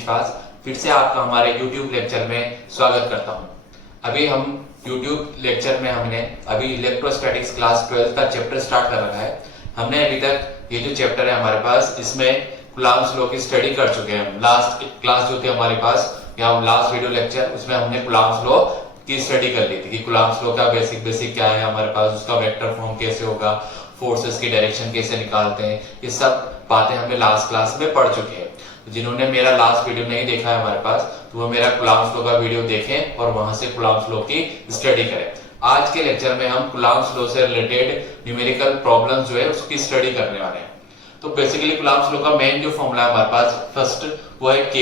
विश्वास फिर से आपका हमारे YouTube लेक्चर में स्वागत करता हूं। अभी हम YouTube लेक्चर में हमने अभी इलेक्ट्रोस्टैटिक्स क्लास 12 का चैप्टर स्टार्ट कर रखा है। हमने अभी तक ये जो चैप्टर है हमारे पास, इसमें कूलम्ब्स लॉ की स्टडी कर चुके हैं। लास्ट क्लास जो थी हमारे पास या लास्ट वीडियो लेक्चर, उसमें हमने कूलम्ब्स लॉ की स्टडी कर ली थी कि कूलम्ब्स लॉ का बेसिक क्या है हमारे पास, उसका वेक्टर फॉर्म कैसे होगा, फोर्सेस की डायरेक्शन कैसे निकालते हैं, ये सब बातें हमने लास्ट क्लास में पढ़ चुके हैं। तो जिन्होंने मेरा लास्ट वीडियो नहीं देखा है हमारे पास, तो वो मेरा कूलम्ब्स लॉ का वीडियो देखें और वहां से कूलम्ब्स लॉ की स्टडी करें। आज के लेक्चर में हम कूलम्ब्स लॉ से रिलेटेड न्यूमेरिकल प्रॉब्लम्स जो है उसकी स्टडी करने वाले हैं। तो बेसिकली कूलम्ब्स लॉ का मेन जो फॉर्मूला है हमारे पास, फर्स्ट वो है K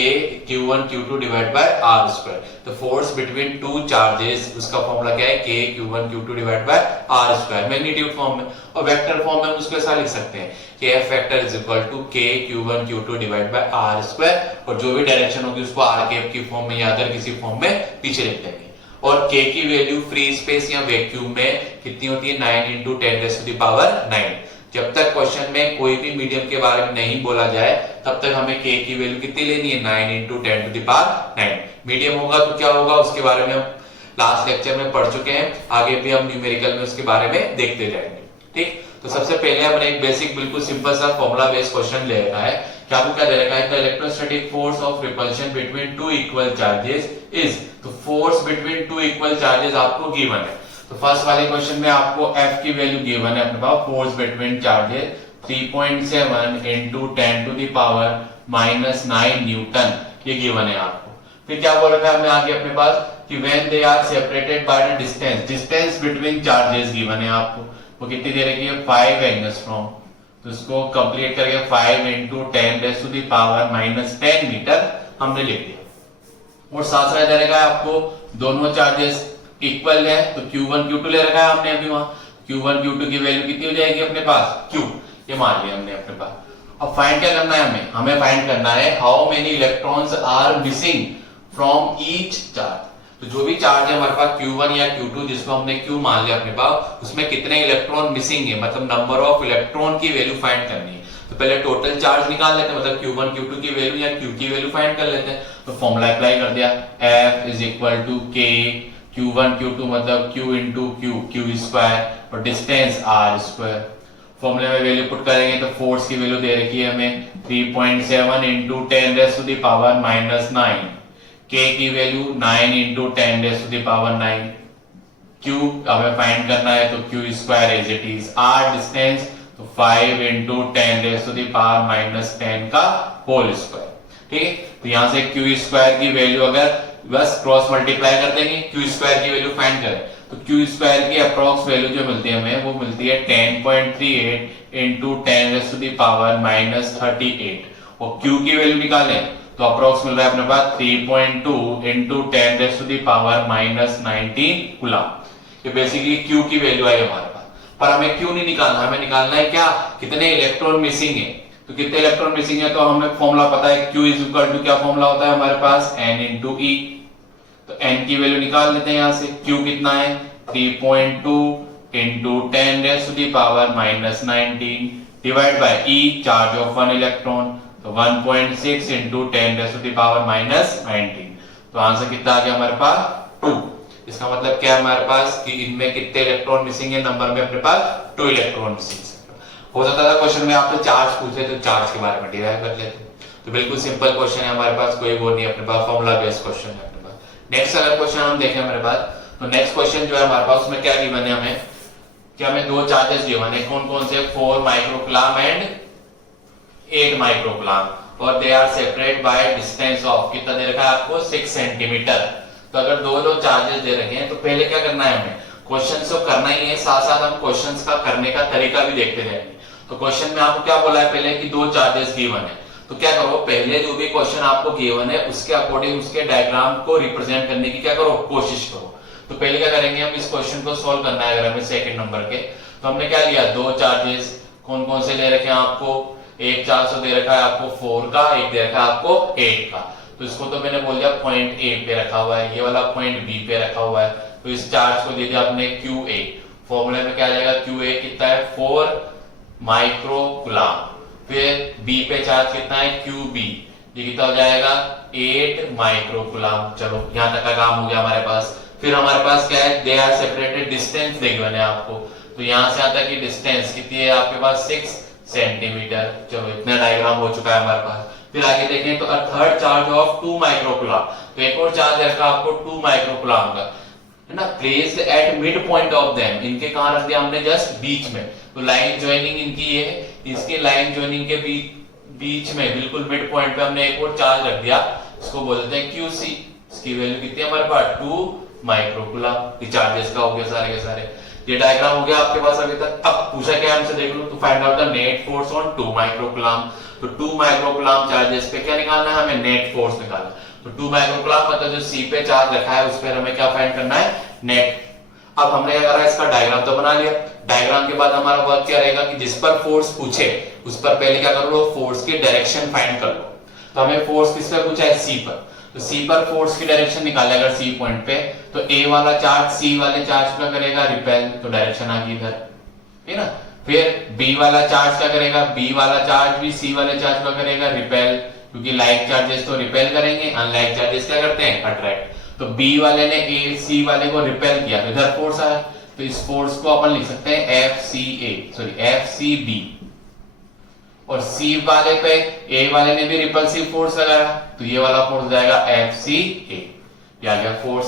Q1 Q2 divide by R square. तो फोर्स बिटवीन टू चार्जेस, उसका फॉर्मूला क्या है, K Q1 Q2 divide by R square. Magnitude form में और वेक्टर फॉर्म में उसको ऐसा लिख सकते हैं कि F vector is equal to K Q1 Q2 divide by R square, और जो भी डायरेक्शन होगी उसको R कैप की फॉर्म में या अदर किसी फॉर्म में पीछे लिख देंगे। और K की वैल्यू फ्री स्पेस या वैक्यूम में कितनी होती है, 9 × 10⁹ जब तक क्वेश्चन में कोई भी मीडियम के बारे में नहीं बोला जाए तब तक हमें K की वैल्यू कितनी लेनी है, 9 × 10⁹ मीडियम होगा तो क्या होगा उसके बारे में हम लास्ट लेक्चर में पढ़ चुके हैं। आगे भी हम न्यूमेरिकल में उसके बारे में देखते जाएंगे। ठीक, तो सबसे पहले हमने एक बेसिक बिल्कुल सिंपल सा फॉर्मूला बेस्ड क्वेश्चन ले रखा है। क्या आपको क्या दे रखा है, the electrostatic force of repulsion between two equal charges is. तो force between two equal charges आपको गिवन है। तो फर्स्ट वाले क्वेश्चन में आपको F की वैल्यू गिवन है अपने पास, फोर्स बिटवीन चार्जेस 3.7 × 10⁻⁹ न्यूटन, ये गिवन है आपको। फिर क्या बोल रखा है हमने आगे अपने पास कि when they are separated by the distance between charges given है आपको, वो कितनी दे रखी है, 5 एंगस्ट्रॉम। तो इसको कंप्लीट करके 5 × 10⁻⁻10 मीटर हमने लिख दिया। और साथ साथ दे रखा है आपको दोनों चार्जेस इक्वल है, तो Q1 Q2 ले रखा है हमने अभी वहां। Q1 Q2 की वैल्यू कितनी हो जाएगी अपने पास, Q, ये मान लिया हमने अपने पास। अब फाइंड क्या करना है हमें फाइंड करना है how many electrons are missing from each charge. तो जो भी चार्ज है हमारे पास Q1 या Q2, जिसको हमने Q मान लिया अपने पास, उसमें कितने इलेक्ट्रॉन मिसिंग है, मतलब नंबर ऑफ इलेक्ट्रॉन की वैल्यू फाइंड करनी है। तो पहले टोटल चार्ज निकाल लेते हैं, मतलब Q1 Q2 की वैल्यू या Q की वैल्यू फाइंड कर लेते हैं। तो फॉर्मूला अप्लाई कर दिया, F is equal to K Q1 Q2 मतलब Q into Q स्क्वायर, और डिस्टेंस R स्क्वायर। फॉर्मूले में वैल्यू पुट करेंगे तो फोर्स की वैल्यू दे रखी है हमें 3.7 × 10⁻⁹ K की वैल्यू 9 × 10⁻⁹, Q हमें फाइंड करना है तो Q square as it is, R distance तो 5 × 10⁻⁻10 का होल स्क्वायर। ठीक है, तो यहां से Q स्क्वायर की वैल्यू अगर बस क्रॉस मल्टीप्लाई कर देंगे, Q स्क्वायर की वैल्यू फाइंड करें तो Q स्क्वायर की अप्रॉक्स वैल्यू जो मिलती है हमें, वो मिलती है 10.38 × 10⁻38, और Q की वैल्यू निकालें तो अप्रॉक्स मिल रहा है अपने पास 3.2 × 10⁻19 कूलम्ब। ये बेसिकली Q की वैल्यू आई हमारे पास, पर हमें Q नहीं निकालना, हमें निकालना है क्या, कितने इलेक्ट्रॉन मिसिंग है। तो कितने इलेक्ट्रॉन मिसिंग है, तो हमें फॉर्मूला पता है Q इज इक्वल टू, क्या फॉर्मूला होता है हमारे पास, N × E। तो N की वैल्यू निकाल लेते हैं यहां से, Q कितना है, 3.2 × 10⁻19 divide by E, charge of 1 electron, तो 1.6 × 10⁻19। तो आंसर कितना आ गया हमारे पास, 2। इसका मतलब क्या है हमारे पास कि इनमें कितने इलेक्ट्रॉन मिसिंग है, नंबर में अपने पास 2 इलेक्ट्रॉन मिसिंग। हो सकता था क्वेश्चन में आपसे चार्ज पूछे तो चार्ज के बारे में डिराइव कर लेते। तो बिल्कुल सिंपल क्वेश्चन है हमारे पास, कोई वो नहीं अपने पास, फॉर्मूला बेस्ड क्वेश्चन है अपने पास। नेक्स्ट अगर क्वेश्चन हम देखें हमारे पास, तो नेक्स्ट क्वेश्चन जो है हमारे पास, उसमें क्या गिवन है हमें, कि हमें दो चार्जेस गिवन है, कौन कौन से, 4 माइक्रोकूलम एंड 8 माइक्रोकूलम, और they are separate by distance of, कितना दे रखा है आपको, 6 सेंटीमीटर। तो अगर दो चार्जेस दे रखे हैं तो पहले क्या करना है हमें, क्वेश्चन तो करना ही है, साथ साथ हम क्वेश्चन का करने का तरीका भी देखते जाएंगे। तो क्वेश्चन में आपको क्या बोला है पहले कि दो चार्जेस गिवन है, तो क्या करो, पहले जो भी क्वेश्चन आपको गिवन है उसके अकॉर्डिंग उसके डायग्राम को रिप्रेजेंट करने की क्या करो, कोशिश करो। तो पहले क्या करेंगे, हम इस क्वेश्चन को सॉल्व करना है अगर हमें सेकंड नंबर के, तो हमने क्या लिया, दो चार्जेस कौन कौन से ले रखे हैं आपको, एक चार्ज दे रखा है आपको 4 का, एक दे रखा है आपको 8 का। तो इसको तो मैंने बोल दिया पॉइंट A पे रखा हुआ है, ये वाला पॉइंट B पे रखा हुआ है। तो इस चार्ज को दे दिया आपने QA, फॉर्मूले में क्या आ जाएगा, QA कितना है 4 माइक्रोकूलम। फिर B पे चार्ज कितना है QB, ये कितना हो जाएगा 8 माइक्रोकुलाम। चलो यहाँ तक का काम हो गया हमारे पास। फिर हमारे पास क्या है, दे आर सेपरेटेड, डिस्टेंस देखी मैंने आपको, तो यहाँ से यहाँ तक की डिस्टेंस कितनी है आपके पास 6 सेंटीमीटर। चलो इतना डायग्राम हो चुका है हमारे पास। फिर आगे देखें तो a third charge of 2 microcoulomb, तो एक और चार्ज रखा आपको 2 माइक्रोकुलाम का, है ना, placed at mid point of them, इनके कहां रख दिया हमने, जस्ट बीच में। तो लाइन ज्वाइनिंग इनकी ये है, इसके लाइन ज्वाइनिंग के बीच में बिल्कुल मिड पॉइंट पे हमने एक और चार्ज रख दिया, इसको बोलते हैं QC। इसकी वैल्यू कितनी है हमारे पास 2 माइक्रोकुलाम। ये चार्जेस का हो गया सारे के सारे। ये डायग्राम हो गया आपके पास अभी तक। अब पूछा क्या हमसे, देख लो, तो find out the net force on 2 microcoulomb. तो 2 माइक्रोकुलाम चार्जेस पे क्या निकालना है हमें, नेट फोर्स निकालना। तो 2 माइक्रोकुलाम मतलब जो C पे चार्ज रखा है उस पर हमें क्या फाइंड करना है, नेट। अब हमने क्या करा, इसका डायग्राम तो बना लिया। डायग्राम के बाद हमारा वर्क क्या रहेगा कि जिस पर फोर्स पूछे उस पर पहले क्या कर लो, फोर्स की डायरेक्शन फाइंड कर लो। तो हमें फोर्स किस पे पूछा है, C पर, तो C पर फोर्स की डायरेक्शन निकाले अगर C पॉइंट पे, तो A वाला चार्ज C वाले चार्ज का करेगा रिपेल, तो डायरेक्शन आ गई इधर, है ना। फिर B वाला चार्ज क्या करेगा, B वाला चार्ज भी C वाले चार्ज का करेगा रिपेल, क्योंकि लाइक चार्जेस तो रिपेल करेंगे, अनलाइक चार्जेस क्या करते हैं, अट्रैक्ट। तो B वाले ने C वाले को रिपेल किया, तो इधर फोर्स आया, तो इस फोर्स को अपन लिख सकते हैं FCB। और C वाले पे A वाले ने भी रिपल्सिव फोर्स लगाया, तो ये वाला फोर्स हो जाएगा FCA। ये आ गया फोर्स।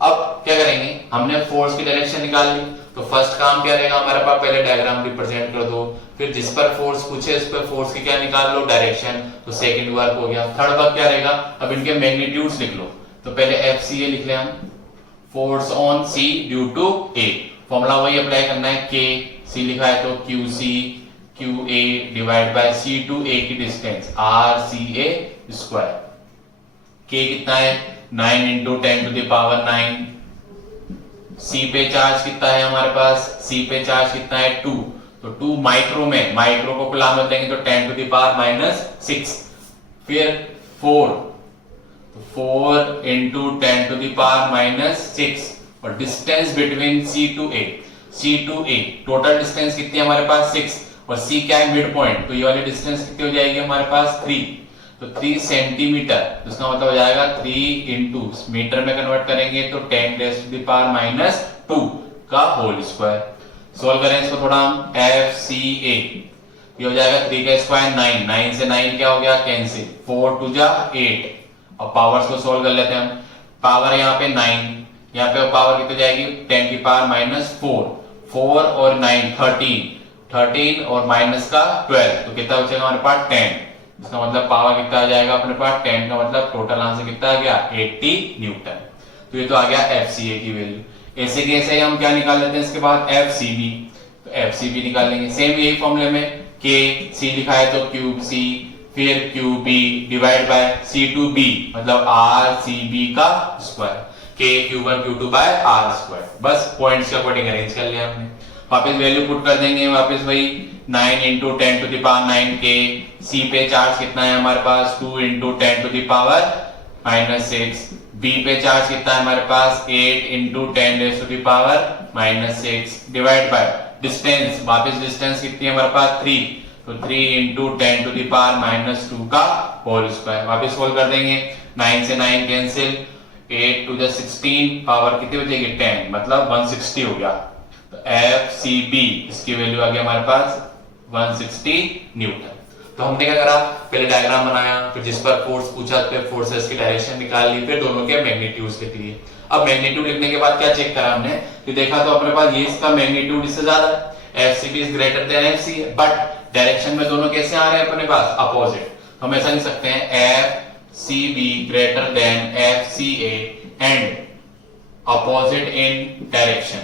अब क्या करेंगे, हमने फोर्स की डायरेक्शन निकाल ली, तो फर्स्ट काम क्या रहेगा हमारे पास, पहले डायग्राम रिप्रेजेंट कर दो, फिर जिस पर फोर्स पूछे उस पर फोर्स की क्या निकाल लो, डायरेक्शन, तो सेकंड वर्क हो गया। थर्ड वर्क क्या रहेगा, अब इनके मैग्नीट्यूड्स लिख लो। तो पहले FCA लिख ले हम, force on C due to A, formula वही अप्लाई करना है, K, C लिखा है तो QA divide by C to A की डिस्टेंस RCA स्क्वायर। K कितना है, 9 into 10 to the power 9। C पे चार्ज कितना है हमारे पास, C पे चार्ज कितना है 2, तो 2 माइक्रो में, माइक्रो को कुलाम में देंगे तो 10 टू द पावर -6। फिर 4 इंटू 10 टू द पावर -6, और distance between C to A, total distance कितनी है हमारे पास 6, और C क्या है, मिड पॉइंट, तो ये वाली डिस्टेंस कितनी हो जाएगी हमारे पास 3, तो 3 सेंटीमीटर, तो इसका मतलब हो जाएगा 3 इंटू मीटर में कन्वर्ट करेंगे तो 10 रेज़ टू द पावर -2 का होल स्क्वायर। सोल्व करें इसको थोड़ा हम, FCA ये हो जाएगा 3 का स्क्वायर 9, 9 से 9 क्या हो गया, कैंसिल, 4 टू जा 8। अब पावर्स को सोल्व कर लेते हैं हम। पावर यहाँ पे 9, यहाँ पे पावर कितनी जाएगी, 10 की पावर -4 और 9 13 और माइनस का 12, तो कितना बचेगा हमारे पास 10। इसका मतलब पावर कितना आ जाएगा अपने पास 10 का मतलब टोटल आंसर कितना आ गया 80 न्यूटन। तो ये तो आ गया FCA की वैल्यू। ऐसे कैसे हम क्या निकाल लेते हैं इसके बाद FCB, तो FCB निकालेंगे सेम यही फॉर्मूले में, K C लिखा है तो क्यूब C, फिर QB divide by C to B मतलब RCB का square, K Q1 Q2 by R square. बस पॉइंट्स के अकॉर्डिंग अरेंज कर लिया हमने। वापस वैल्यू पुट कर देंगे, वापस वही 9 into 10 to the power 9 K, C पे चार्ज कितना है हमारे पास 2 into 10 to the power -6, B पे चार्ज कितना है हमारे पास 8 into 10 raise to the power -6 divide by distance, वापस डिस्टेंस कितनी है हमारे पास 3, तो 3 इंटू 10 टू द पावर -2 का होल स्क्वायर। वापस सोल्व कर देंगे, 9 से 9 कैंसिल, 8 टू द 16 पावर कितनी बचेगी 10, मतलब 160 हो गया। तो FCB इसकी वैल्यू आ गई हमारे पास 160 न्यूटन। तो हमने क्या करा, पहले डायग्राम बनाया, फिर जिस पर फोर्स पूछा उस पर फोर्सेस की डायरेक्शन निकाल ली, फिर दोनों के मैग्नीट्यूड्स लिख लिए। अब मैग्नीट्यूड लिखने के बाद क्या चेक करा हमने, तो देखा तो अपने पास ये इसका मैग्नीट्यूड इससे ज्यादा है, FCB is greater than FCA, but direction में दोनों कैसे आ रहे हैं अपने पास, अपोजिट। तो हम ऐसा लिख सकते हैं FCB greater than FCA and opposite in direction.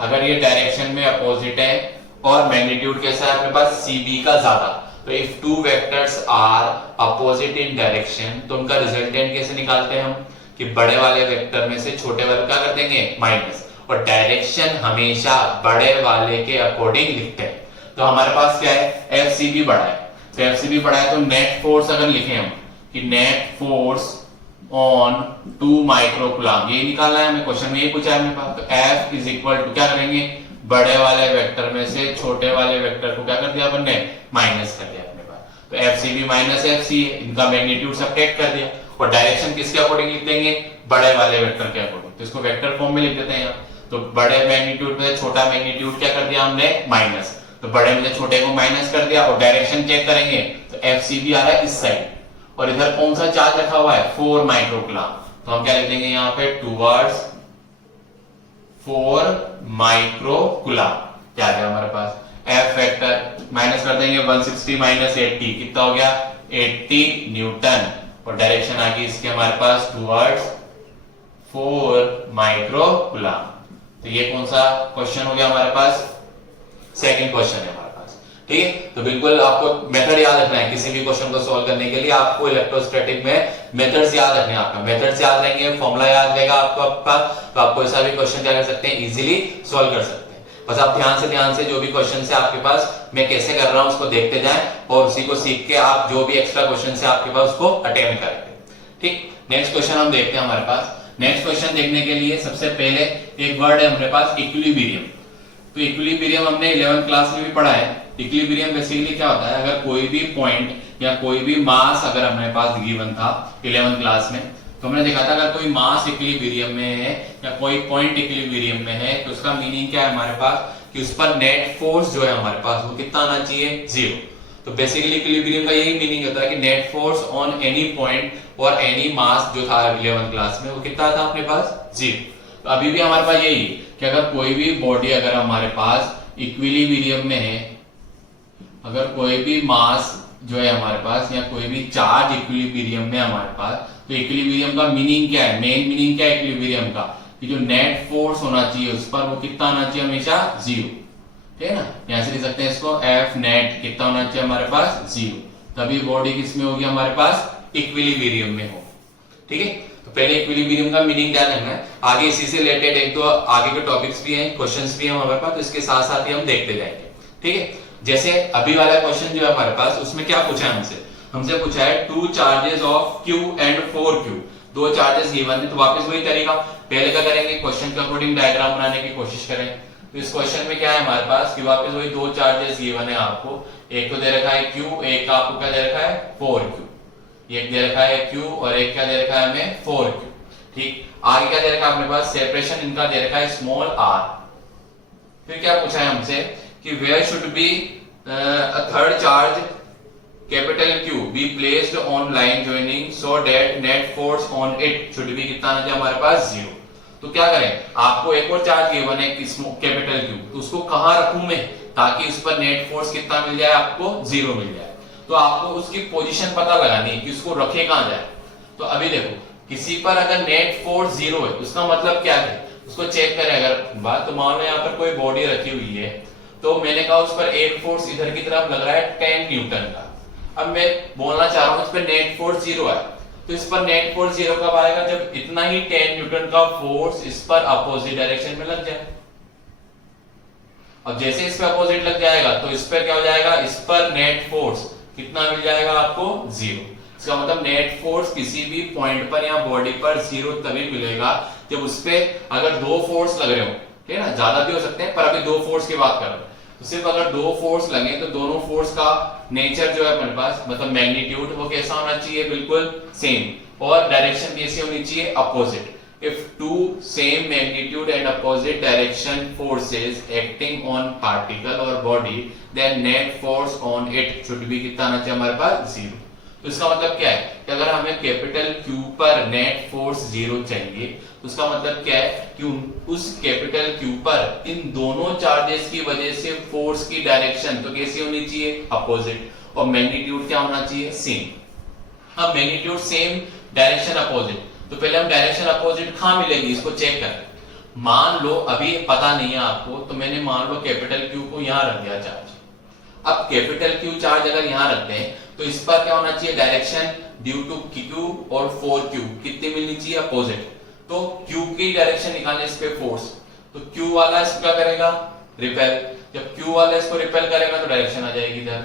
अगर ये डायरेक्शन में अपोजिट है और मैग्नीट्यूड कैसा है अपने पास CB का ज्यादा, तो if two vectors are opposite in direction, तो उनका रिजल्टेंट कैसे निकालते हैं हम, कि बड़े वाले वेक्टर में से छोटे वाले क्या कर देंगे माइनस, और डायरेक्शन हमेशा बड़े वाले के अकॉर्डिंग लिखते हैं। तो हमारे पास क्या है, FCB बड़ा है, तो FCB बड़ा है तो नेट फोर्स अगर लिखें हम कि नेट फोर्स ऑन 2 माइक्रोकुलाम, ये निकालना है हमें, क्वेश्चन में ये पूछा है हमें पास। तो F इज इक्वल टू क्या करेंगे, बड़े वाले वेक्टर में से छोटे वाले वेक्टर को क्या कर दिया अपन ने, माइनस कर दिया अपने पास। तो FCB माइनस FCA, इनका मैग्नीट्यूड सब्ट्रैक्ट कर दिया और डायरेक्शन किसके अकॉर्डिंग लिख देंगे, बड़े वाले वेक्टर के अकॉर्डिंग। तो इसको वेक्टर फॉर्म में लिख देते हैं यहाँ। तो बड़े मैग्नीट्यूड में छोटा मैग्नीट्यूड क्या कर दिया हमने, माइनस, तो बड़े में छोटे को माइनस कर दिया और डायरेक्शन चेक करेंगे तो FCB आ रहा है इस साइड और इधर कौन सा चार्ज रखा हुआ है, 4 माइक्रोकूलम। तो हम क्या लिख देंगे यहाँ पे, टुवर्ड्स 4 माइक्रोकूलम। क्या आ गया हमारे पास, F वेक्टर माइनस कर देंगे 160 माइनस 80, कितना हो गया 80 न्यूटन और डायरेक्शन आ गई इसके हमारे पास टुवर्ड्स 4 माइक्रोकूलम। तो ये कौन सा क्वेश्चन हो गया हमारे पास, सेकंड क्वेश्चन है हमारे पास। ठीक है, तो बिल्कुल आपको मेथड याद रखना है किसी भी क्वेश्चन को सॉल्व करने के लिए। आपको इलेक्ट्रोस्टैटिक में मेथड्स याद रखने हैं। आपका मेथड्स याद रहेंगे, फॉर्मूला याद रहेगा आपका, तो आप कोई सा भी क्वेश्चन क्या कर सकते हैं, इजीली सॉल्व कर सकते हैं। बस आप ध्यान से जो भी क्वेश्चन है आपके पास, मैं कैसे कर रहा हूं उसको देखते जाएं और उसी को सीख के आप जो भी एक्स्ट्रा क्वेश्चन है आपके पास उसको अटेम्प्ट करेंगे। ठीक, नेक्स्ट क्वेश्चन हम देखते हैं हमारे पास। नेक्स्ट क्वेश्चन देखने के लिए सबसे पहले एक वर्ड है हमारे पास, इक्विलिब्रियम। तो इक्विलिब्रियम हमने 11th क्लास में भी पढ़ा है। इक्विलिब्रियम बेसिकली क्या होता है, अगर कोई भी पॉइंट या कोई भी मास अगर हमारे पास गिवन था 11th क्लास में, तो हमने देखा था अगर कोई मास इक्विलिब्रियम में है या कोई पॉइंट इक्विलिब्रियम में है तो उसका मीनिंग क्या है हमारे पास, कि उस पर नेट फोर्स जो है हमारे पास वो कितना आना चाहिए, 0। तो बेसिकली इक्विलिब्रियम का यही मीनिंग होता है कि net force on any point और एनी मास जो था 11th क्लास में वो कितना था अपने पास, 0। तो अभी भी हमारे पास यही कि अगर कोई भी बॉडी अगर हमारे पास इक्विलिब्रियम में है, अगर कोई भी मास जो है हमारे पास या कोई भी चार्ज इक्विलिब्रियम में हमारे पास, तो इक्विलिब्रियम का मीनिंग क्या है, मेन मीनिंग क्या है इक्विलिब्रियम का, कि जो नेट फोर्स होना चाहिए उस पर वो कितना आना चाहिए, हमेशा 0। ठीक है ना, यहां से लिख सकते हैं इसको F नेट कितना होना चाहिए हमारे पास, 0। तभी बॉडी किसमें होगी हमारे पास, इक्विलिब्रियम में हो। ठीक है, तो पहले इक्विलिब्रियम का मीनिंग क्या करना है, आगे इसी से रिलेटेड एक दो आगे के टॉपिक्स भी हैं, क्वेश्चंस भी हैं हमारे पास, तो इसके साथ साथ ही हम देखते जाएंगे। ठीक है, जैसे अभी वाला क्वेश्चन जो है हमारे पास, उसमें क्या पूछा है हमसे पूछा है 2 charges of Q and 4Q, 2 charges given है। तो वापस वही तरीका, पहले क्या करेंगे, क्वेश्चन के अकॉर्डिंग डायग्राम बनाने की कोशिश करें। तो इस क्वेश्चन में क्या है हमारे पास, कि वापस वही 2 चार्जेस गिवन है आपको, एक तो दे रखा है Q, एक का आपको क्या दे रखा है 4Q, एक दे रखा है Q और एक क्या दे रखा है हमें 4Q। ठीक, आगे क्या दे रखा है अपने पास, सेपरेशन इनका दे रखा है स्मॉल r। फिर क्या पूछा है हमसे कि where should be a third charge capital Q be placed on line joining so that net force on it should be कितना आना चाहिए हमारे पास, 0। तो क्या करें, आपको एक और चार्ज गिवन है कैपिटल Q, तो उसको कहां रखूं मैं ताकि उस पर नेट फोर्स कितना मिल जाए, आपको 0 मिल जाए। तो आपको उसकी पोजीशन पता लगानी है कि उसको रखे कहां जाए। तो अभी देखो, किसी पर अगर नेट फोर्स 0 है उसका मतलब क्या है, उसको चेक करें अगर बात, तो मान लो यहाँ पर कोई बॉडी रखी हुई है, तो मैंने कहा उस पर एक फोर्स इधर की तरफ लग रहा है 10 न्यूटन का। अब मैं बोलना चाह रहा हूं इस पर नेट फोर्स 0 है, तो इस पर नेट फोर्स 0 कब आएगा, जब इतना ही 10 न्यूटन का फोर्स इस पर अपोजिट डायरेक्शन में लग जाए। अब जैसे इस पर अपोजिट लग जाएगा तो इस पर क्या हो जाएगा, इस पर नेट फोर्स कितना मिल जाएगा आपको, 0। इसका मतलब नेट फोर्स किसी भी पॉइंट पर या बॉडी पर 0 तभी मिलेगा जब उस पे अगर 2 फोर्स लग रहे हो, ठीक है ना, ज्यादा भी हो सकते हैं पर अभी 2 फोर्स की बात कर रहे हैं। तो सिर्फ अगर 2 फोर्स लगे तो दोनों फोर्स का नेचर जो है अपने पास, मतलब मैग्नीट्यूड, वो कैसा होना चाहिए, बिल्कुल सेम, और डायरेक्शन कैसी होनी चाहिए, opposite. If two same magnitude and opposite direction forces acting on particle or body, then net force on it should be कितना आना चाहिए हमारे पास, 0। तो इसका मतलब क्या है कि अगर हमें कैपिटल Q पर नेट फोर्स 0 चाहिए, तो उसका मतलब क्या है कि उस कैपिटल Q पर इन दोनों चार्जेस की वजह से फोर्स की डायरेक्शन तो कैसी होनी चाहिए, अपोजिट, और मैग्नीट्यूड क्या होना चाहिए, सेम। अब मैग्नीट्यूड सेम, डायरेक्शन अपोजिट, तो पहले हम डायरेक्शन अपोजिट कहां मिलेगी इसको चेक करें। मान लो अभी पता नहीं है आपको, तो मैंने मान लो कैपिटल Q को यहां रख दिया चार्ज। अब कैपिटल Q चार्ज अगर यहां रखते हैं तो इस पर क्या होना चाहिए, डायरेक्शन ड्यू टू Q और 4Q कितनी मिलनी चाहिए, अपोजिट। तो Q की डायरेक्शन निकालने इस पे फोर्स, तो Q वाला इसको क्या करेगा, रिपेल। जब Q वाला इसको रिपेल करेगा तो डायरेक्शन आ जाएगी इधर।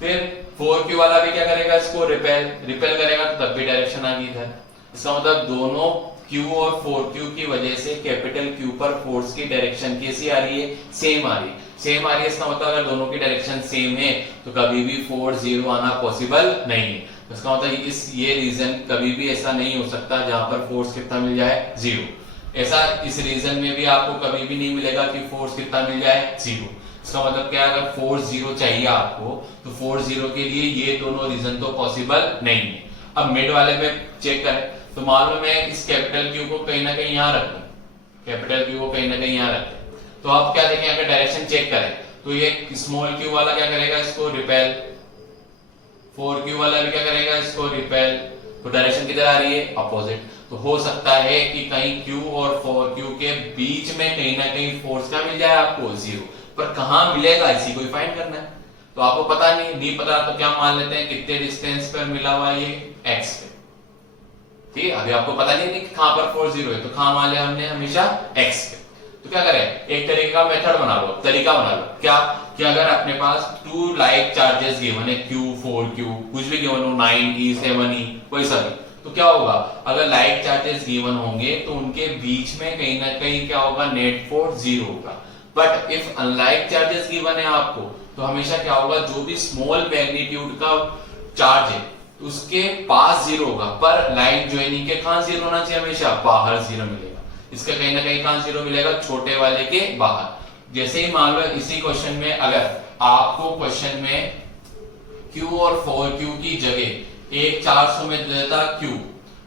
फिर 4Q वाला भी क्या करेगा, इसको रिपेल करेगा तो तब भी डायरेक्शन आ गई इधर। इसका मतलब दोनों Q और 4Q की वजह से कैपिटल Q पर फोर्स की डायरेक्शन कैसी आ रही है, सेम आ रही है। सेम आ रही है इसका मतलब अगर दोनों की डायरेक्शन सेम है तो कभी भी फोर्स जीरो आना पॉसिबल नहीं है। इसका मतलब ये रीजन कभी भी ऐसा नहीं हो सकता जहां पर फोर्स कितना मिल जाए, जीरो। ऐसा इस रीजन में भी आपको कभी भी नहीं मिलेगा कि फोर्स कितना मिल जाए, जीरो। इसका मतलब क्या, अगर फोर्स जीरो चाहिए आपको तो फोर्स जीरो के लिए ये दोनों रीजन तो पॉसिबल नहीं है। अब मिड वाले पे चेक करें तो मान लो मैं इस कैपिटल क्यू को कहीं ना कहीं यहां रख दूं, कैपिटल क्यू को कहीं ना कहीं यहां रख दूं, तो आप क्या देखें, अगर डायरेक्शन चेक करें तो ये स्मॉल क्यू वाला क्या करेगा, इसको रिपेल, 4Q वाला भी क्या करेगा, इसको रिपेल। तो डायरेक्शन किधर आ रही है, अपोजिट। तो हो सकता है कि कहीं Q और 4Q के बीच में कहीं ना कहीं फोर्स क्या मिल जाए आपको, जीरो। पर कहां मिलेगा इसी को फाइंड करना है। तो आपको पता नहीं पता तो क्या मान लेते हैं, कितने डिस्टेंस पर मिला हुआ ये, x पे। ठीक है, अभी आपको पता नहीं कि कहां पर फोर्स जीरो है तो कहां मान लिया हमने, हमेशा x पे। तो क्या करें, एक तरीके का मेथड बना लो, तरीका बना लो। क्या कि अगर अपने पास टू लाइक चार्जेस गिवन है, Q 4Q कुछ भी गिवन हो, 9E 7E कोई सा भी, तो क्या होगा, अगर लाइक चार्जेस गिवन होंगे तो उनके बीच में कहीं ना कहीं क्या होगा, नेट फोर्स जीरो होगा। But if unlike charges given है आपको तो हमेशा क्या होगा, जो भी स्मॉल मैग्नीट्यूड का चार्ज है उसके पास जीरो होगा, पर लाइन ज्वाइनिंग के कहां जीरो होना चाहिए, हमेशा बाहर जीरो मिलेगा। इसका कहीं ना कहीं कहां जीरो मिलेगा, छोटे वाले के बाहर। जैसे ही मान लो इसी क्वेश्चन में अगर आपको क्वेश्चन में Q और 4Q की जगह एक 400 में दे देता Q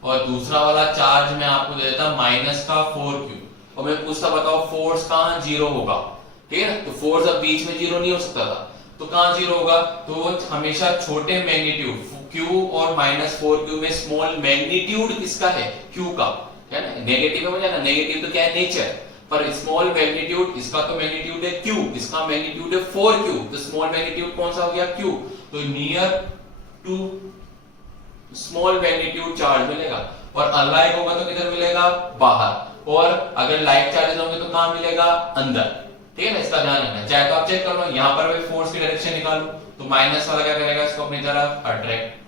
और दूसरा वाला चार्ज में आपको दे देता माइनस का 4Q और मैं पूछता बताओ फोर्स कहां जीरो होगा, ठीक है ना। तो फोर्स अब बीच में जीरो नहीं हो सकता था, तो कहां जीरो होगा, तो हमेशा छोटे मैग्नीट्यूड Q और माइनस 4Q में स्मॉल मैग्नीट्यूड किसका है, Q का, है ना। नेगेटिव है ना, नेगेटिव तो क्या है, नेचर, पर स्मॉल मैग्नीट्यूड, इसका तो मैग्नीट्यूड है Q, इसका मैग्नीट्यूड है 4Q, तो स्मॉल मैग्नीट्यूड कौन सा हो गया, Q। तो near to small magnitude charge मिलेगा, और अनलाइक होगा तो किधर मिलेगा, बाहर, और अगर लाइक चार्जेस होंगे तो कहां मिलेगा, अंदर, ठीक है ना। इसका ध्यान रखना। चाहे तो आप चेक कर लो, यहां पर भी फोर्स की डायरेक्शन निकालो, तो माइनस वाला क्या करेगा, इसको अपनी तरफ अट्रैक्ट,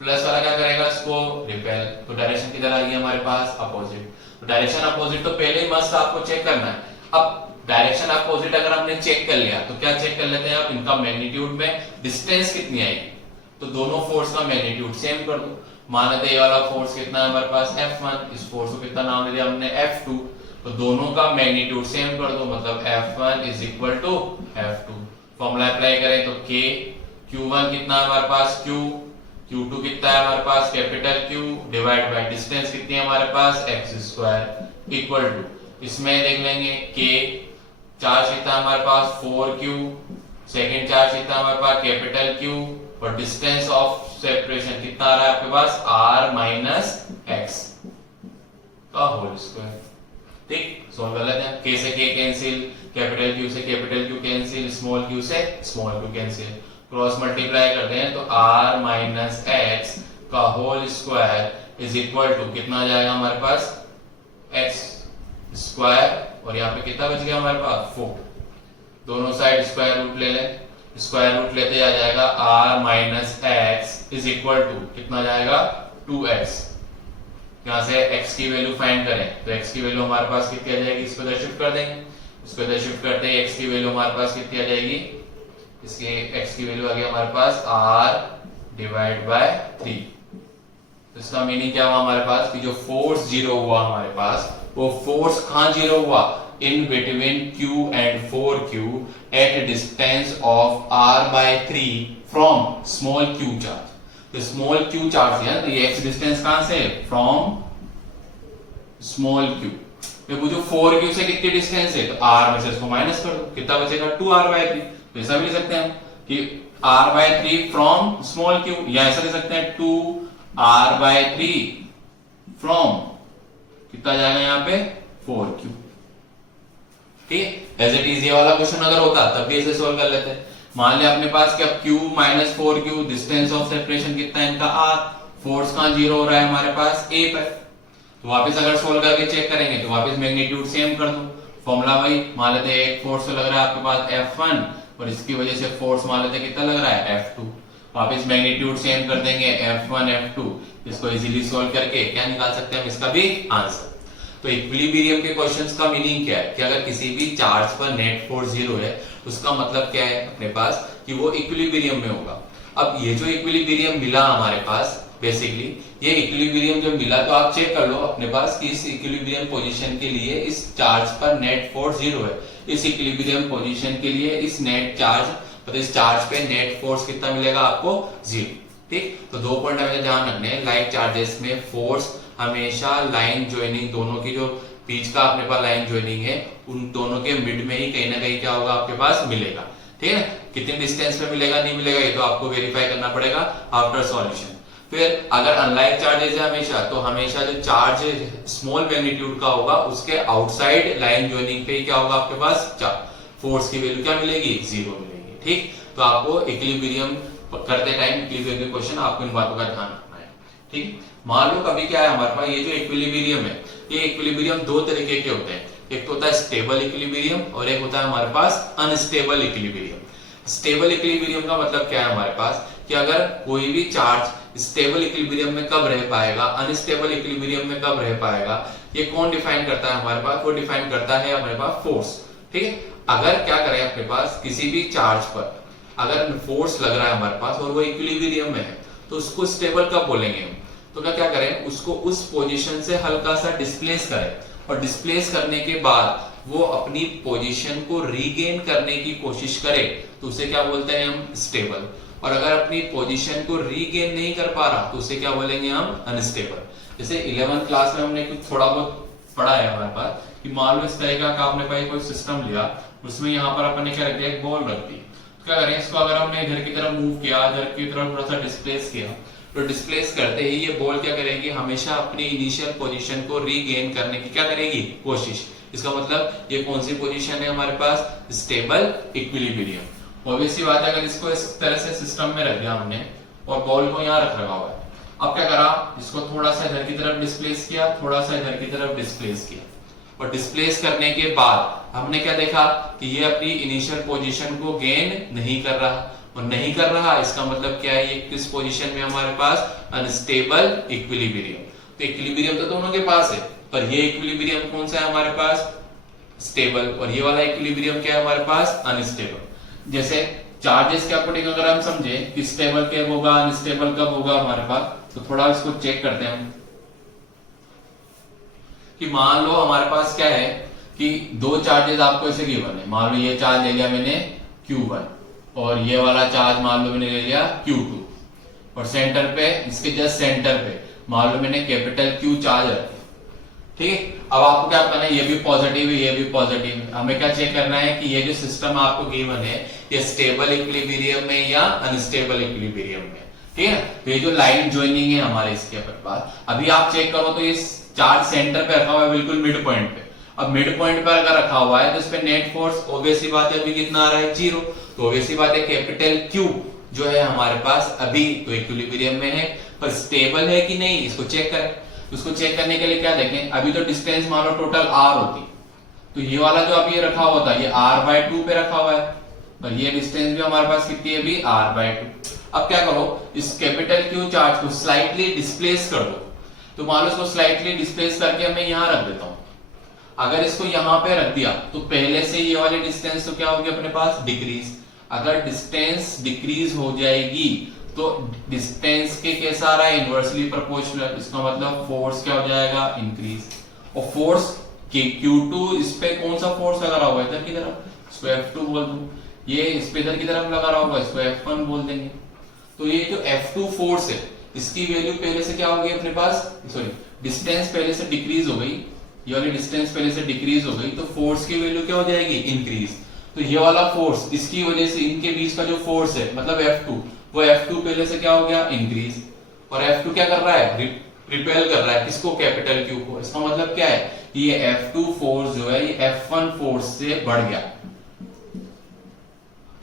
प्लस वाला क्या करेगा, इसको रिपेल। तो डायरेक्शन किधर आ गई हमारे पास, अपोजिट। तो डायरेक्शन अपोजिट तो पहले ही मस्त आपको चेक करना है। अब डायरेक्शन अपोजिट अगर हमने चेक कर लिया तो क्या चेक कर लेते हैं आप, इनका मैग्नीट्यूड में डिस्टेंस कितनी आएगी, तो दोनों फोर्स का मैग्नीट्यूड सेम कर दो। मान लेते ये वाला फोर्स कितना है हमारे पास, F1, इस फोर्स को कितना नाम दे दिया हमने, F2, तो दोनों का मैग्नीट्यूड सेम कर दो, मतलब F1 is equal to F2। Formula apply करें तो K, Q1 कितना है हमारे पास, Q, Q2 कितना है हमारे पास, capital Q, divide by distance कितनी है हमारे पास, x स्क्वायर, इक्वल टू, इसमें देख लेंगे K, चार्ज कितना है हमारे पास 4Q, सेकेंड चार्ज कितना है हमारे पास, कैपिटल Q, और डिस्टेंस ऑफ सेपरेशन कितना आ रहा है आपके पास, r माइनस x का होल स्क्वायर। ठीक, सॉल्व कर लेते हैं। K से K कैंसिल, कैपिटल Q से capital Q cancel, small q से small q cancel, cross multiply करते हैं तो r माइनस x का whole square is equal to कितना आ जाएगा हमारे पास, x स्क्वायर, और यहाँ पे कितना बच गया हमारे पास, 4। दोनों साइड स्क्वायर रूट ले लें, स्क्वायर रूट लेते आ जाएगा r minus x is equal to कितना आ जाएगा, 2x। यहाँ से x की वैल्यू फाइंड करें तो x की वैल्यू हमारे पास कितनी आ जाएगी, इसको इधर शिफ्ट कर देंगे, इसको इधर शिफ्ट करते हैं, x की वैल्यू हमारे पास कितनी आ जाएगी, इसके x की वैल्यू आ गई हमारे पास r डिवाइड बाय 3। तो इसका मीनिंग क्या हुआ हमारे पास, कि जो फोर्स जीरो हुआ हमारे पास, वो फोर्स कहां जीरो हुआ, in between Q and 4Q at distance of r by 3 from small q charge। तो स्मॉल q चार्ज है, तो ये x डिस्टेंस कहां से, फ्रॉम स्मॉल q। तो जो 4Q से कितनी डिस्टेंस है, तो r में से इसको माइनस कर दो, कितना बचेगा, 2r by 3। तो ऐसा भी लिख सकते हैं कि r by 3 from small q, या ऐसा लिख सकते हैं 2r by 3 फ्रॉम कितना जाएगा यहाँ पे, 4Q। ठीक, एज इट इज ये वाला क्वेश्चन अगर होता तब भी ऐसे सोल्व कर लेते। मान लिया अपने पास कि अब Q minus 4Q, distance of separation कितना है इनका r, फोर्स कहां जीरो हो रहा है हमारे पास, A पर। तो वापस अगर सोल्व करके चेक करेंगे तो वापस मैग्नीट्यूड सेम कर दो, फॉर्मूला वही, मान लेते हैं एक फोर्स लग रहा है आपके पास F1 और इसकी वजह से फोर्स मान लेते कितना लग रहा है, F2। वापस मैग्नीट्यूड सेम कर देंगे, F1 F2, इसको इजीली सोल्व करके क्या निकाल सकते हैं हम, इसका भी आंसर। तो इक्विलिब्रियम के क्वेश्चंस का मीनिंग क्या है कि अगर किसी भी चार्ज पर नेट फोर्स 0 है, उसका मतलब क्या है अपने पास कि वो इक्विलिब्रियम में होगा। अब ये जो इक्विलिब्रियम मिला हमारे पास, बेसिकली ये इक्विलिब्रियम जो मिला, तो आप चेक कर लो अपने पास कि इस इक्विलिब्रियम पोजीशन के लिए इस चार्ज पर नेट फोर्स 0 है, इस इक्विलिब्रियम पोजीशन के लिए इस नेट चार्ज मतलब इस चार्ज पे नेट फोर्स कितना मिलेगा आपको 0। ठीक, तो 2 पॉइंट हमें ध्यान रखने हैं। लाइक चार्जेस में फोर्स हमेशा लाइन ज्वाइनिंग, दोनों की जो बीच का अपने पास लाइन ज्वाइनिंग है उन दोनों के मिड में ही कहीं ना कहीं क्या होगा आपके पास मिलेगा। ठीक है, कितने डिस्टेंस पे मिलेगा नहीं मिलेगा ये तो आपको वेरीफाई करना पड़ेगा आफ्टर सॉल्यूशन। फिर अगर अनलाइक चार्जेस है हमेशा, तो हमेशा जो चार्ज स्मॉल मैग्नीट्यूड का होगा उसके आउटसाइड लाइन ज्वाइनिंग पे क्या होगा आपके पास फोर्स की वैल्यू क्या मिलेगी 0 मिलेगी। ठीक, तो आपको इक्विलिब्रियम करते टाइम इक्विलिब्रियम क्वेश्चन आपको इन बातों का ध्यान रखना है। ठीक, मान लो कभी क्या है हमारे पास ये जो इक्विलिब्रियम है, ये इक्विलिब्रियम 2 तरीके के होते हैं, एक तो होता है स्टेबल इक्विलिब्रियम और एक होता है हमारे पास अनस्टेबल इक्विलिब्रियम। स्टेबल इक्विलिब्रियम का मतलब क्या है हमारे पास कि अगर कोई भी चार्ज स्टेबल इक्विलिब्रियम में कब रह पाएगा, अनस्टेबल इक्विलिब्रियम में कब रह पाएगा, ये कौन डिफाइन करता है हमारे पास, वो डिफाइन करता है हमारे पास फोर्स। ठीक है, अगर क्या करें अपने पास किसी भी चार्ज पर अगर फोर्स लग रहा है हमारे पास और वो इक्विलिब्रियम में है, तो उसको स्टेबल कब बोलेंगे हम, तो क्या करें उसको उस पोजीशन से हल्का सा डिस्प्लेस करें और डिस्प्लेस करने के बाद वो अपनी पोजीशन को रीगेन करने की कोशिश करे तो उसे क्या बोलते हैं हम स्टेबल। और अगर अपनी पोजीशन को रीगेन नहीं कर पा रहा तो उसे क्या बोलेंगे हम अनस्टेबल। जैसे 11th क्लास में हमने कुछ थोड़ा बहुत पढ़ा है हमारे पास कि मान लो इस तरह का आपने पास कोई सिस्टम लिया, उसमें यहाँ पर अपन ने क्या रख दिया, एक बॉल रख दी। क्या करें इसको, अगर हमने इधर की तरफ मूव किया, इधर की तरफ थोड़ा सा डिस्प्लेस किया, तो डिस्प्लेस करते ही ये बॉल क्या करेगी, हमेशा अपनी इनिशियल पोजीशन को रीगेन करने की क्या करेगी कोशिश। इसका मतलब ये कौन सी पोजीशन है हमारे पास, स्टेबल इक्विलिब्रियम। ऑब्वियसली बात है, अगर इसको इस तरह से सिस्टम में रख दिया हमने और बॉल को यहाँ रखा हुआ है, अब क्या करा, इसको थोड़ा सा इधर की तरफ डिस्प्लेस किया, थोड़ा सा इधर की तरफ डिस्प्लेस किया, और डिस्प्लेस करने के बाद हमने क्या देखा कि ये अपनी इनिशियल पोजीशन को गेन नहीं कर रहा, और नहीं कर रहा इसका मतलब क्या है, ये किस पोजीशन में हमारे पास अनस्टेबल इक्विलिब्रियम। तो इक्विलिब्रियम तो दोनों के पास है, पर ये इक्विलिब्रियम कौन सा है हमारे पास स्टेबल, और ये वाला इक्विलिब्रियम क्या है हमारे पास अनस्टेबल। जैसे चार्जेस के अकॉर्डिंग अगर हम समझे कि स्टेबल कब होगा अनस्टेबल कब होगा हमारे पास, तो थोड़ा इसको चेक करते हैं हम कि मान लो हमारे पास क्या है कि 2 चार्जेस आपको ऐसे गिवन है। मान लो ये चार्ज ले लिया मैंने Q1 और ये वाला चार्ज मान लो मैंने ले लिया Q2, और सेंटर पे इसके जस्ट सेंटर पे मान लो मैंने कैपिटल Q चार्ज रखा। ठीक है, अब आपको क्या करना है, ये भी पॉजिटिव है ये भी पॉजिटिव है, हमें क्या चेक करना है कि ये जो सिस्टम आपको गिवन है ये स्टेबल इक्विलिब्रियम में या अनस्टेबल इक्विलिब्रियम में। ठीक है, तो ये जो लाइन ज्वाइनिंग है हमारे इसके पास, अभी आप चेक करो तो ये चार्ज सेंटर पे रखा हुआ है बिल्कुल मिड पॉइंट पे। अब मिड पॉइंट पर अगर रखा हुआ है तो इस पे नेट फोर्स ऑब्वियसली बात है अभी कितना आ रहा है 0, तो ऑब्वियसली बात है कैपिटल Q जो है हमारे पास अभी तो इक्विलिब्रियम में है, पर स्टेबल है कि नहीं इसको चेक करें। उसको चेक करने के लिए क्या देखें, अभी तो डिस्टेंस मान लो टोटल r होती, तो ये वाला जो अभी रखा हुआ था ये r/2 पे रखा हुआ है, पर ये डिस्टेंस भी हमारे पास कितनी है अभी r/2। अब क्या करो, इस कैपिटल Q चार्ज को स्लाइटली डिस्प्लेस कर दो, तो मान लो इसको स्लाइटली डिस्प्लेस करके मैं यहां रख देता हूं। अगर इसको यहां पे रख दिया तो पहले से ये वाली डिस्टेंस तो क्या होगी अपने पास डिक्रीज। अगर डिस्टेंस डिक्रीज हो जाएगी तो डिस्टेंस के कैसा आ रहा है इनवर्सली प्रोपोर्शनल, इसका मतलब फोर्स क्या हो जाएगा इंक्रीज। और फोर्स Q2 इस पे कौन सा फोर्स लगा रहा होगा इधर की तरफ, इसको F2 बोल दूं, ये इस पे इधर की तरफ लगा रहा होगा इसको F1 बोल देंगे। तो ये जो F2 फोर्स है इसकी वैल्यू पहले से क्या हो गई अपने पास, सॉरी डिस्टेंस पहले से डिक्रीज हो गई, ये वाली डिस्टेंस पहले से डिक्रीज हो गई, तो फोर्स की वैल्यू क्या हो जाएगी इंक्रीज। तो ये वाला फोर्स इसकी वजह से इनके बीच का जो फोर्स है मतलब F2, वो F2 पहले से क्या हो गया इंक्रीज, और F2 क्या कर रहा है रिपेल कर रहा है किसको कैपिटल Q को। इसका मतलब क्या है, ये F2 फोर्स जो है ये F1 फोर्स से बढ़ गया,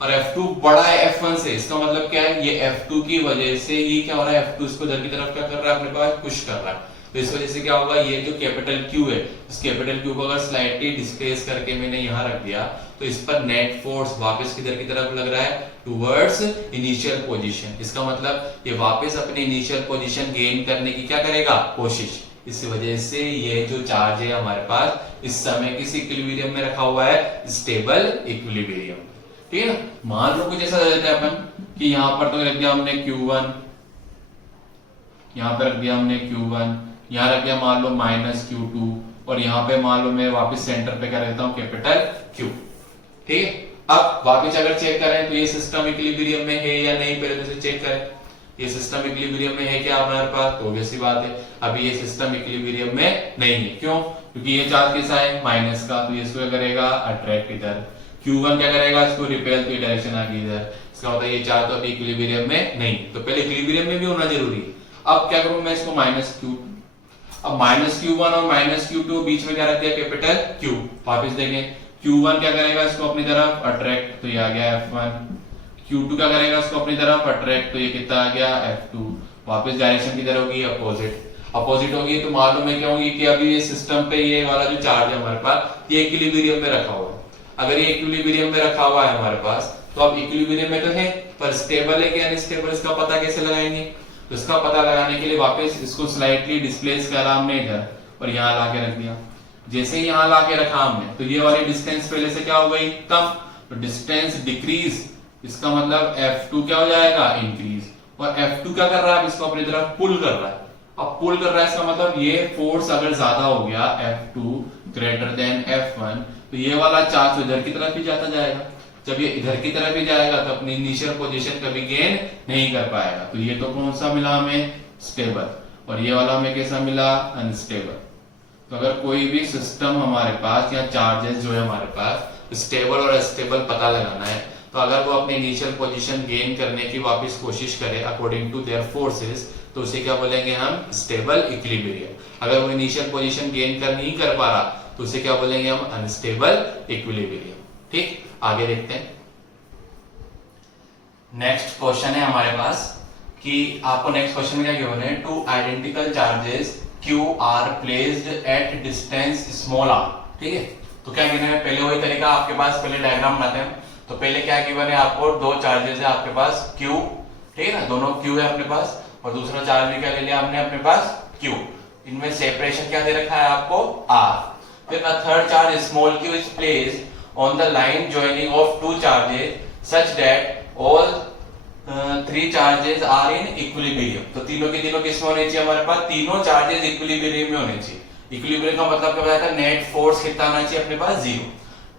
और F2 बड़ा है F1 से, इसका मतलब क्या है ये F2 की वजह से ये क्या हो रहा है F2 इसको इधर की तरफ क्या कर रहा है अपने पास पुश कर रहा है। तो इस वजह से क्या होगा, ये जो कैपिटल Q है इस कैपिटल Q को अगर स्लाइटली डिस्प्लेस करके मैंने यहां रख दिया तो इस पर नेट फोर्स वापस किधर की तरफ लग रहा है टुवर्ड्स इनिशियल पोजीशन। इसका मतलब ये वापस अपनी इनिशियल पोजीशन गेन करने की क्या करेगा कोशिश। इस वजह से ये जो चार्ज है हमारे पास इस समय किस इक्विलिब्रियम में रखा हुआ है, स्टेबल इक्विलिब्रियम। ठीक है ना। मान लो कुछ ऐसा दे देते हैं अपन कि यहां पर तो रख दिया हमने Q1, यहां पे रख दिया हमने Q1, यहां रख दिया मान लो -Q2, और यहां पे मान लो मैं वापस सेंटर पे कर देता हूं कैपिटल Q। ठीक है। अब वापस अगर चेक करें तो ये सिस्टम इक्विलिब्रियम में है या नहीं, पहले तो चेक करें ये सिस्टम इक्विलिब्रियम में है क्या हमारे पास, तो ऑब्वियस सी बात है अभी ये सिस्टम इक्विलिब्रियम में नहीं है। क्यों? क्योंकि ये चार्ज कैसा है, माइनस का, तो ये इसको क्या करेगा, अट्रैक्ट इधर। Q1 क्या करेगा, इसको रिपेल, तो ये डायरेक्शन आ गई इधर। इसका मतलब ये चार्ज तो अभी इक्विलिब्रियम में नहीं, तो पहले इक्विलिब्रियम में भी होना जरूरी है। अब क्या करूं मैं इसको -Q, अब -Q1 और -Q2 बीच में क्या रख दिया, कैपिटल Q। वापस देखें Q1 क्या करेगा, इसको अपनी तरफ अट्रैक्ट, तो ये आ गया F1। Q2 क्या करेगा, इसको अपनी तरफ अट्रैक्ट, तो ये कितना आ गया, F2। वापस डायरेक्शन किधर होगी, अपोजिट होगी। तो मालूम है क्या होगी कि अभी ये सिस्टम पे ये वाला जो चार्ज है हमारे पास ये इक्विलिब्रियम में रखा हुआ है। अगर ये इक्विलिब्रियम में रखा हुआ है हमारे पास, तो अब इक्विलिब्रियम में तो है, पर स्टेबल है कि अनस्टेबल, इसका पता कैसे लगाएंगे। तो इसका पता लगाने के लिए वापस इसको स्लाइटली डिस्प्लेस करा हमने इधर और यहाँ लाके रख दिया। जैसे ही यहाँ लाके रखा हमने, तो ये वाली डिस्टेंस पहले से क्या हो गई, कम, तो डिस्टेंस डिक्रीज, इसका मतलब F2 क्या हो जाएगा, इंक्रीज। और F2 क्या कर रहा है, इसको अपनी तरफ पुल कर रहा है। अब पुल कर रहा है इसका मतलब ये फोर्स अगर ज्यादा हो गया, F2 ग्रेटर देन F1, तो ये वाला चार्ज इधर की तरफ ही जाता जाएगा। जब ये इधर की तरफ ही जाएगा तो अपनी इनिशियल पोजीशन कभी गेन नहीं कर पाएगा। तो ये तो कौन सा मिला हमें, स्टेबल, और ये वाला हमें कैसा मिला, अनस्टेबल। तो अगर कोई भी सिस्टम हमारे पास या चार्जेस जो है हमारे पास स्टेबल और अनस्टेबल पता लगाना है, तो अगर वो अपनी इनिशियल पोजीशन गेन करने की वापस कोशिश करे अकॉर्डिंग टू देयर फोर्सेस, तो उसे क्या बोलेंगे हम, स्टेबल इक्विलिब्रियम। अगर वो इनिशियल पोजीशन गेन कर नहीं कर पा रहा, तो उसे क्या बोलेंगे हम, अनस्टेबल इक्विलिब्रियम। ठीक, आगे देखते हैं। नेक्स्ट क्वेश्चन है हमारे पास कि आपको नेक्स्ट क्वेश्चन में क्या गिवन है, two identical charges Q are placed at distance small r। ठीक है। तो क्या गिवन है, पहले वही तरीका आपके पास, पहले डायग्राम बनाते हैं। तो पहले क्या गिवन है आपको, दो चार्जेस है आपके पास Q, ठीक है ना, दोनों Q है अपने पास, और दूसरा चार्ज भी क्या ले लिया हमने अपने पास, Q। इनमें सेपरेशन क्या दे रखा है आपको, R। फिर a third charge small q is placed on the line joining of two charges such that all three charges are in equilibrium। तो तीनों के तीनों किस में होने चाहिए हमारे पास, तीनों चार्जेस इक्विलिब्रियम में होने चाहिए। इक्विलिब्रियम का मतलब क्या बताया था, नेट फोर्स कितना आना चाहिए अपने पास, 0।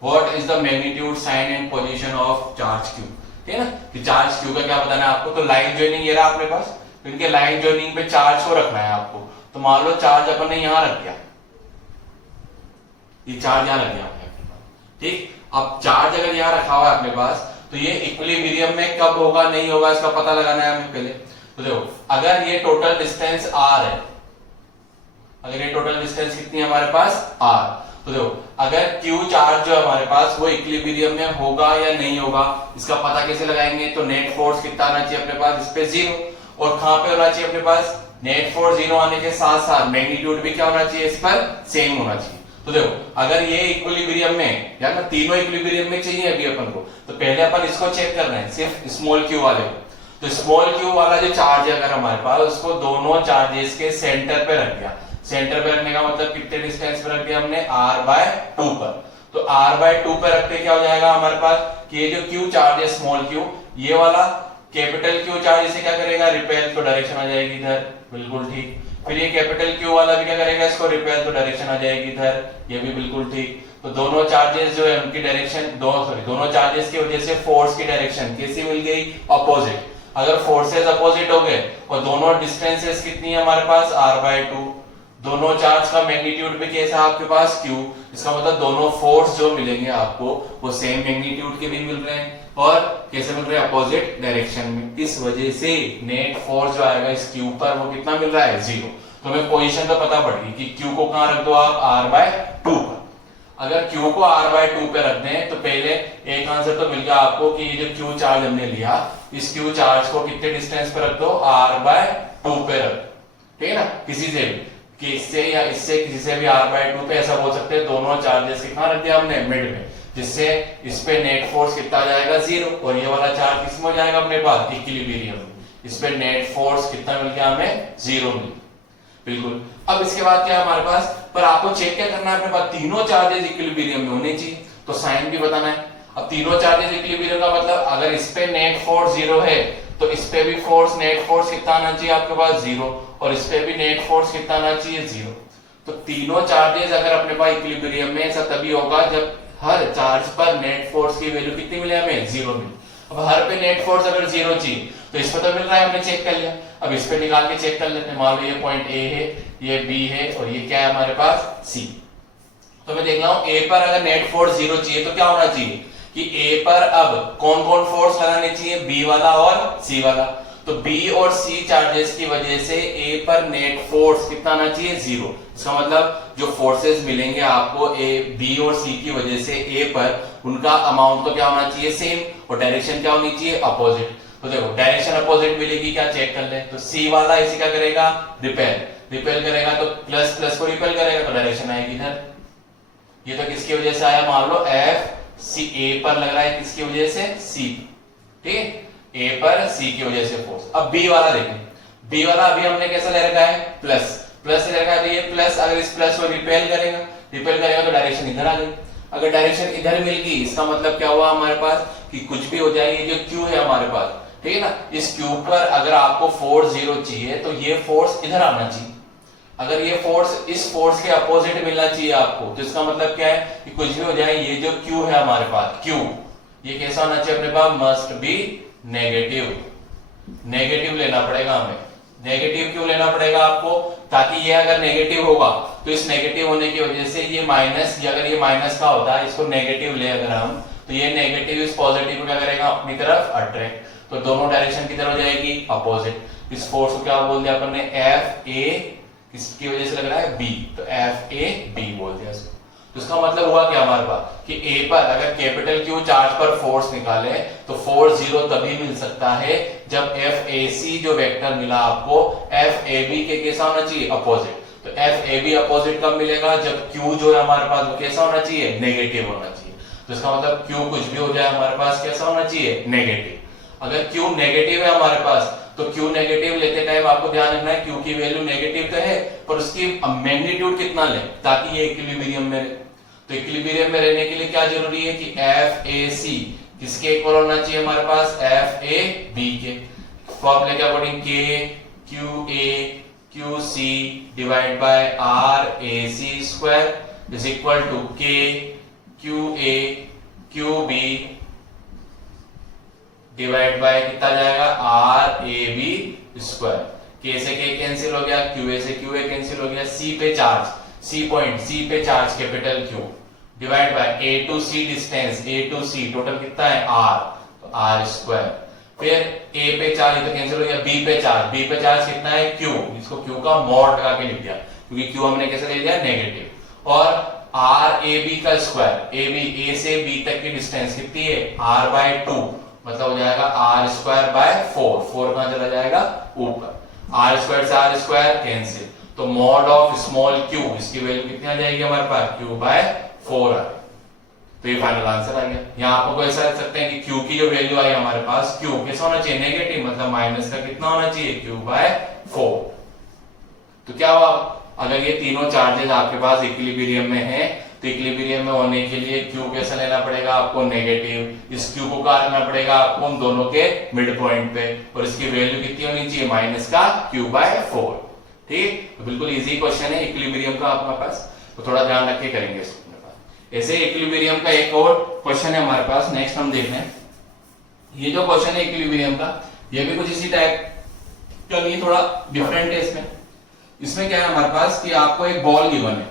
What is the magnitude, sign and position of charge Q। ठीक है ना, कि चार्ज Q का क्या बताना है आपको। तो लाइन जॉइनिंग ये रहा अपने पास, इनके लाइन जॉइनिंग पे चार्ज को रखना है आपको। तो मान लो चार्ज अपन ने यहां रख दिया, ये चार्ज यहां रख दिया आपने अपने पास। ठीक, अब चार्ज अगर यहां रखा हुआ है अपने पास, तो ये इक्विलिब्रियम में कब होगा नहीं होगा इसका पता लगाना है हमें पहले। तो देखो, अगर ये टोटल डिस्टेंस r है, अगर ये टोटल डिस्टेंस कितनी है हमारे पास, r, तो देखो अगर Q चार्ज जो है हमारे पास वो इक्विलिब्रियम में होगा या नहीं होगा, इसका पता कैसे लगाएंगे। तो नेट फोर्स कितना आना चाहिए अपने पास, इस पे 0। और कहां पे होना चाहिए अपने पास, नेट फोर्स 0 आने के साथ साथ मैग्नीट्यूड भी क्या होना चाहिए, इस पर सेम होना चाहिए। तो देखो अगर ये इक्विलिब्रियम में, या ना तीनों इक्विलिब्रियम में चाहिए अभी अपन को, तो पहले अपन इसको चेक करना है सिर्फ स्मॉल Q वाले को। तो स्मॉल Q वाला जो चार्ज है अगर हमारे पास, उसको दोनों चार्जेस के सेंटर पे रख दिया। सेंटर पे रखने का मतलब कितने डिस्टेंस पे रख दिया हमने, r/2 पर। तो r/2 पे रखते क्या हो जाएगा हमारे पास कि ये जो Q चार्ज है स्मॉल Q, ये वाला कैपिटल Q चार्ज इसे क्या करेगा, रिपेल, तो डायरेक्शन आ जाएगी इधर, बिल्कुल ठीक। फिर ये कैपिटल Q वाला भी क्या करेगा, इसको रिपेल, तो डायरेक्शन आ जाएगी इधर, ये भी बिल्कुल ठीक। तो दोनों चार्जेस जो है उनकी डायरेक्शन, दोनों चार्जेस की वजह से फोर्स की डायरेक्शन कैसी मिल गई, अपोजिट। अगर फोर्सेस अपोजिट हो गए और दोनों डिस्टेंसेस कितनी है हमारे पास, r/2, दोनों चार्ज का मैग्नीट्यूड भी कैसा है आपके पास, Q। इसका मतलब दोनों फोर्स जो मिलेंगे आपको वो सेम मैग्नीट्यूड के भी मिल रहे हैं और कैसे मिल रहे हैं, अपोजिट डायरेक्शन में। इस वजह से नेट फोर्स जो आएगा इस Q पर वो कितना मिल रहा है, 0। तो हमें पोजीशन तो पता पड़ गई कि Q को कहां रख दो आप, r/2 पर। अगर Q को r/2 पे रख दें तो पहले एक आंसर तो मिल गया आपको कि ये जो Q चार्ज हमने लिया, इस Q चार्ज को कितने डिस्टेंस पे रख दो, r/2 पे रख, ठीक है ना, किसी से भी, कि इससे या इससे किसी से भी r/2 पे, ऐसा बोल सकते हैं। दोनों चार्जेस के कहां रख दिया हमने, मिड में, जिससे इस पे नेट फोर्स कितना आ जाएगा, 0। और ये वाला चार्ज किसमें हो जाएगा अपने पास, इक्विलिब्रियम में। इस पे नेट फोर्स कितना मिल गया हमें, 0 मिल। बिल्कुल। अब इसके बाद क्या है हमारे पास, पर आपको चेक क्या करना है अपने पास, तीनों चार्जेस इक्विलिब्रियम में होने चाहिए, तो साइन भी बताना है। अब तीनों चार्जेस इक्विलिब्रियम का मतलब अगर इस पे नेट फोर्स 0 है तो इस पे भी फोर्स, नेट फोर्स कितना आना चाहिए आपके पास 0, और इस पे भी नेट फोर्स कितना आना चाहिए 0। तो तीनों चार्जेस अगर अपने पास इक्विलिब्रियम में, ऐसा तभी होगा जब हर चार्ज पर नेट फोर्स की वैल्यू कितनी मिले हमें, 0 मिले। अब हर पे नेट फोर्स अगर 0 चाहिए तो इस पे तो मिल रहा है, हमने चेक कर लिया। अब इस पे निकाल के चेक कर लेते हैं। मान लो ये पॉइंट ए है, ये बी है, और ये क्या है हमारे पास सी। तो मैं देख रहा हूं ए पर अगर नेट फोर्स 0 चाहिए तो क्या होना चाहिए कि ए पर अब कौन कौन फोर्स लगाने चाहिए, बी वाला और सी वाला। तो बी और सी चार्जेस की वजह से ए पर नेट फोर्स कितना आना चाहिए 0। इसका मतलब जो फोर्सेस मिलेंगे आपको ए, बी और सी की वजह से ए पर, उनका अमाउंट तो क्या होना चाहिए सेम, और डायरेक्शन क्या होनी चाहिए अपोजिट। तो देखो डायरेक्शन अपोजिट मिलेगी, क्या चेक कर ले। तो सी वाला इसी क्या करेगा, रिपेल, रिपेल करेगा तो प्लस प्लस को रिपेल करेगा तो डायरेक्शन आएगी इधर। ये तो किसकी वजह से आया, मान लो एफ सी ए पर लग रहा है, किसकी वजह से सी, ठीक है, ए पर सी की वजह से फोर्स। अब बी वाला देखें, बी वाला अभी हमने कैसा ले रखा है, प्लस, प्लस ले रखा है, तो ये प्लस अगर इस प्लस को रिपेल करेगा, रिपेल करेगा तो डायरेक्शन इधर आ गई। अगर डायरेक्शन इधर मिल गई, इसका मतलब क्या हुआ हमारे पास कि कुछ भी हो जाए, ये जो क्यू है हमारे पास, ठीक है ना, इस क्यू पर अगर आपको फोर्स 0 चाहिए तो ये फोर्स इधर आना चाहिए। अगर ये फोर्स इस फोर्स के अपोजिट मिलना चाहिए आपको, तो इसका मतलब क्या है कि कुछ भी हो जाए, ये जो क्यू है हमारे पास, क्यू, ये कैसा होना चाहिए अपने पास, मस्ट बी नेगेटिव। नेगेटिव लेना पड़ेगा हमें। नेगेटिव क्यों लेना पड़ेगा आपको, ताकि ये अगर नेगेटिव होगा तो इस नेगेटिव होने की वजह से ये माइनस, अगर ये माइनस का होता है, इसको नेगेटिव ले अगर हम, तो ये नेगेटिव इस पॉजिटिव को क्या करेगा अपनी तरफ अट्रैक्ट, तो दोनों डायरेक्शन की तरफ जाएगी अपोजिट। इस फोर्स को क्या बोल दिया अपन ने, एफ ए, किसकी वजह से लग रहा है बी, तो एफ ए बी बोल दिया इसको। तो इसका मतलब हुआ क्या हमारे पास कि ए पर अगर कैपिटल क्यू चार्ज पर फोर्स निकाले तो फोर्स 0 तभी मिल सकता है जब एफ ए सी जो वेक्टर मिला आपको एफ ए बी के कैसा होना चाहिए अपोजिट। तो एफ ए बी अपोजिट कब मिलेगा, जब क्यू जो है हमारे पास वो कैसा होना चाहिए, नेगेटिव होना चाहिए। तो इसका मतलब क्यू कुछ भी हो जाए हमारे पास कैसा होना चाहिए, नेगेटिव। अगर क्यू नेगेटिव है हमारे पास तो क्यू नेगेटिव लेते टाइम आपको ध्यान रखना है, क्यू की वैल्यू नेगेटिव तो है पर उसकी मैग्नीट्यूड कितना ले, ताकि ये इक्विलिब्रियम में रहे। तो इक्विलिब्रियम में रहने के लिए क्या जरूरी है कि एफ ए सी किसके इक्वल होना चाहिए हमारे पास, एफ ए बी के। फॉर्मूले के अकॉर्डिंग के Q A Q C divide by R A C square is equal to K Q A Q B divide by कितना जाएगा, आर ए बी स्क्वायर। के से के कैंसिल हो गया, क्यू ए से क्यू ए कैंसिल हो गया, सी पे चार्ज, सी पॉइंट, सी पे charge capital Q divide by A to C distance, A to C total कितना है आर, तो आर स्क्वायर। फिर ए पे चार्ज तो कैंसिल हो गया, बी पे चार्ज, बी पे चार्ज कितना है क्यू, इसको क्यू का मॉड लगा के लिख दिया क्योंकि क्यू हमने कैसे ले लिया नेगेटिव। और आर ए बी का स्क्वायर, ए बी, ए से बी तक की डिस्टेंस कितनी है आर बाय 2, मतलब हो जाएगा आर स्क्वायर बाय 4, 4 कहां चला जाएगा ऊपर, आर स्क्वायर से आर स्क्वायर कैंसिल, तो मॉड ऑफ स्मॉल क्यू, इसकी वैल्यू कितनी आ जाएगी हमारे पास, क्यू बाय 4 आ। तो ये फाइनल आंसर आ गया। यहाँ आपको ऐसा रख सकते हैं कि क्यू की जो वैल्यू आई हमारे पास, क्यू कैसा होना चाहिए नेगेटिव, मतलब माइनस का कितना होना चाहिए क्यू बाय 4। तो क्या हुआ, अगर ये तीनों चार्जेस आपके पास इक्विलिब्रियम में है तो इक्विलिब्रियम में होने के लिए क्यू कैसा लेना पड़ेगा आपको नेगेटिव, इस क्यू को कहां रखना पड़ेगा आपको उन दोनों के मिड पॉइंट पे, और इसकी वैल्यू कितनी होनी चाहिए माइनस का क्यू बाय 4। ठीक, तो बिल्कुल इजी क्वेश्चन है इक्विलिब्रियम का आपके पास, तो थोड़ा ध्यान रख के करेंगे इसको। ऐसे इक्विलिब्रियम का एक और क्वेश्चन है हमारे पास, नेक्स्ट हम देखते हैं। ये जो क्वेश्चन है इक्विलिब्रियम का, ये भी कुछ इसी टाइप का नहीं, थोड़ा डिफरेंट है इसमें। इसमें क्या है हमारे पास कि आपको एक बॉल गिवन है,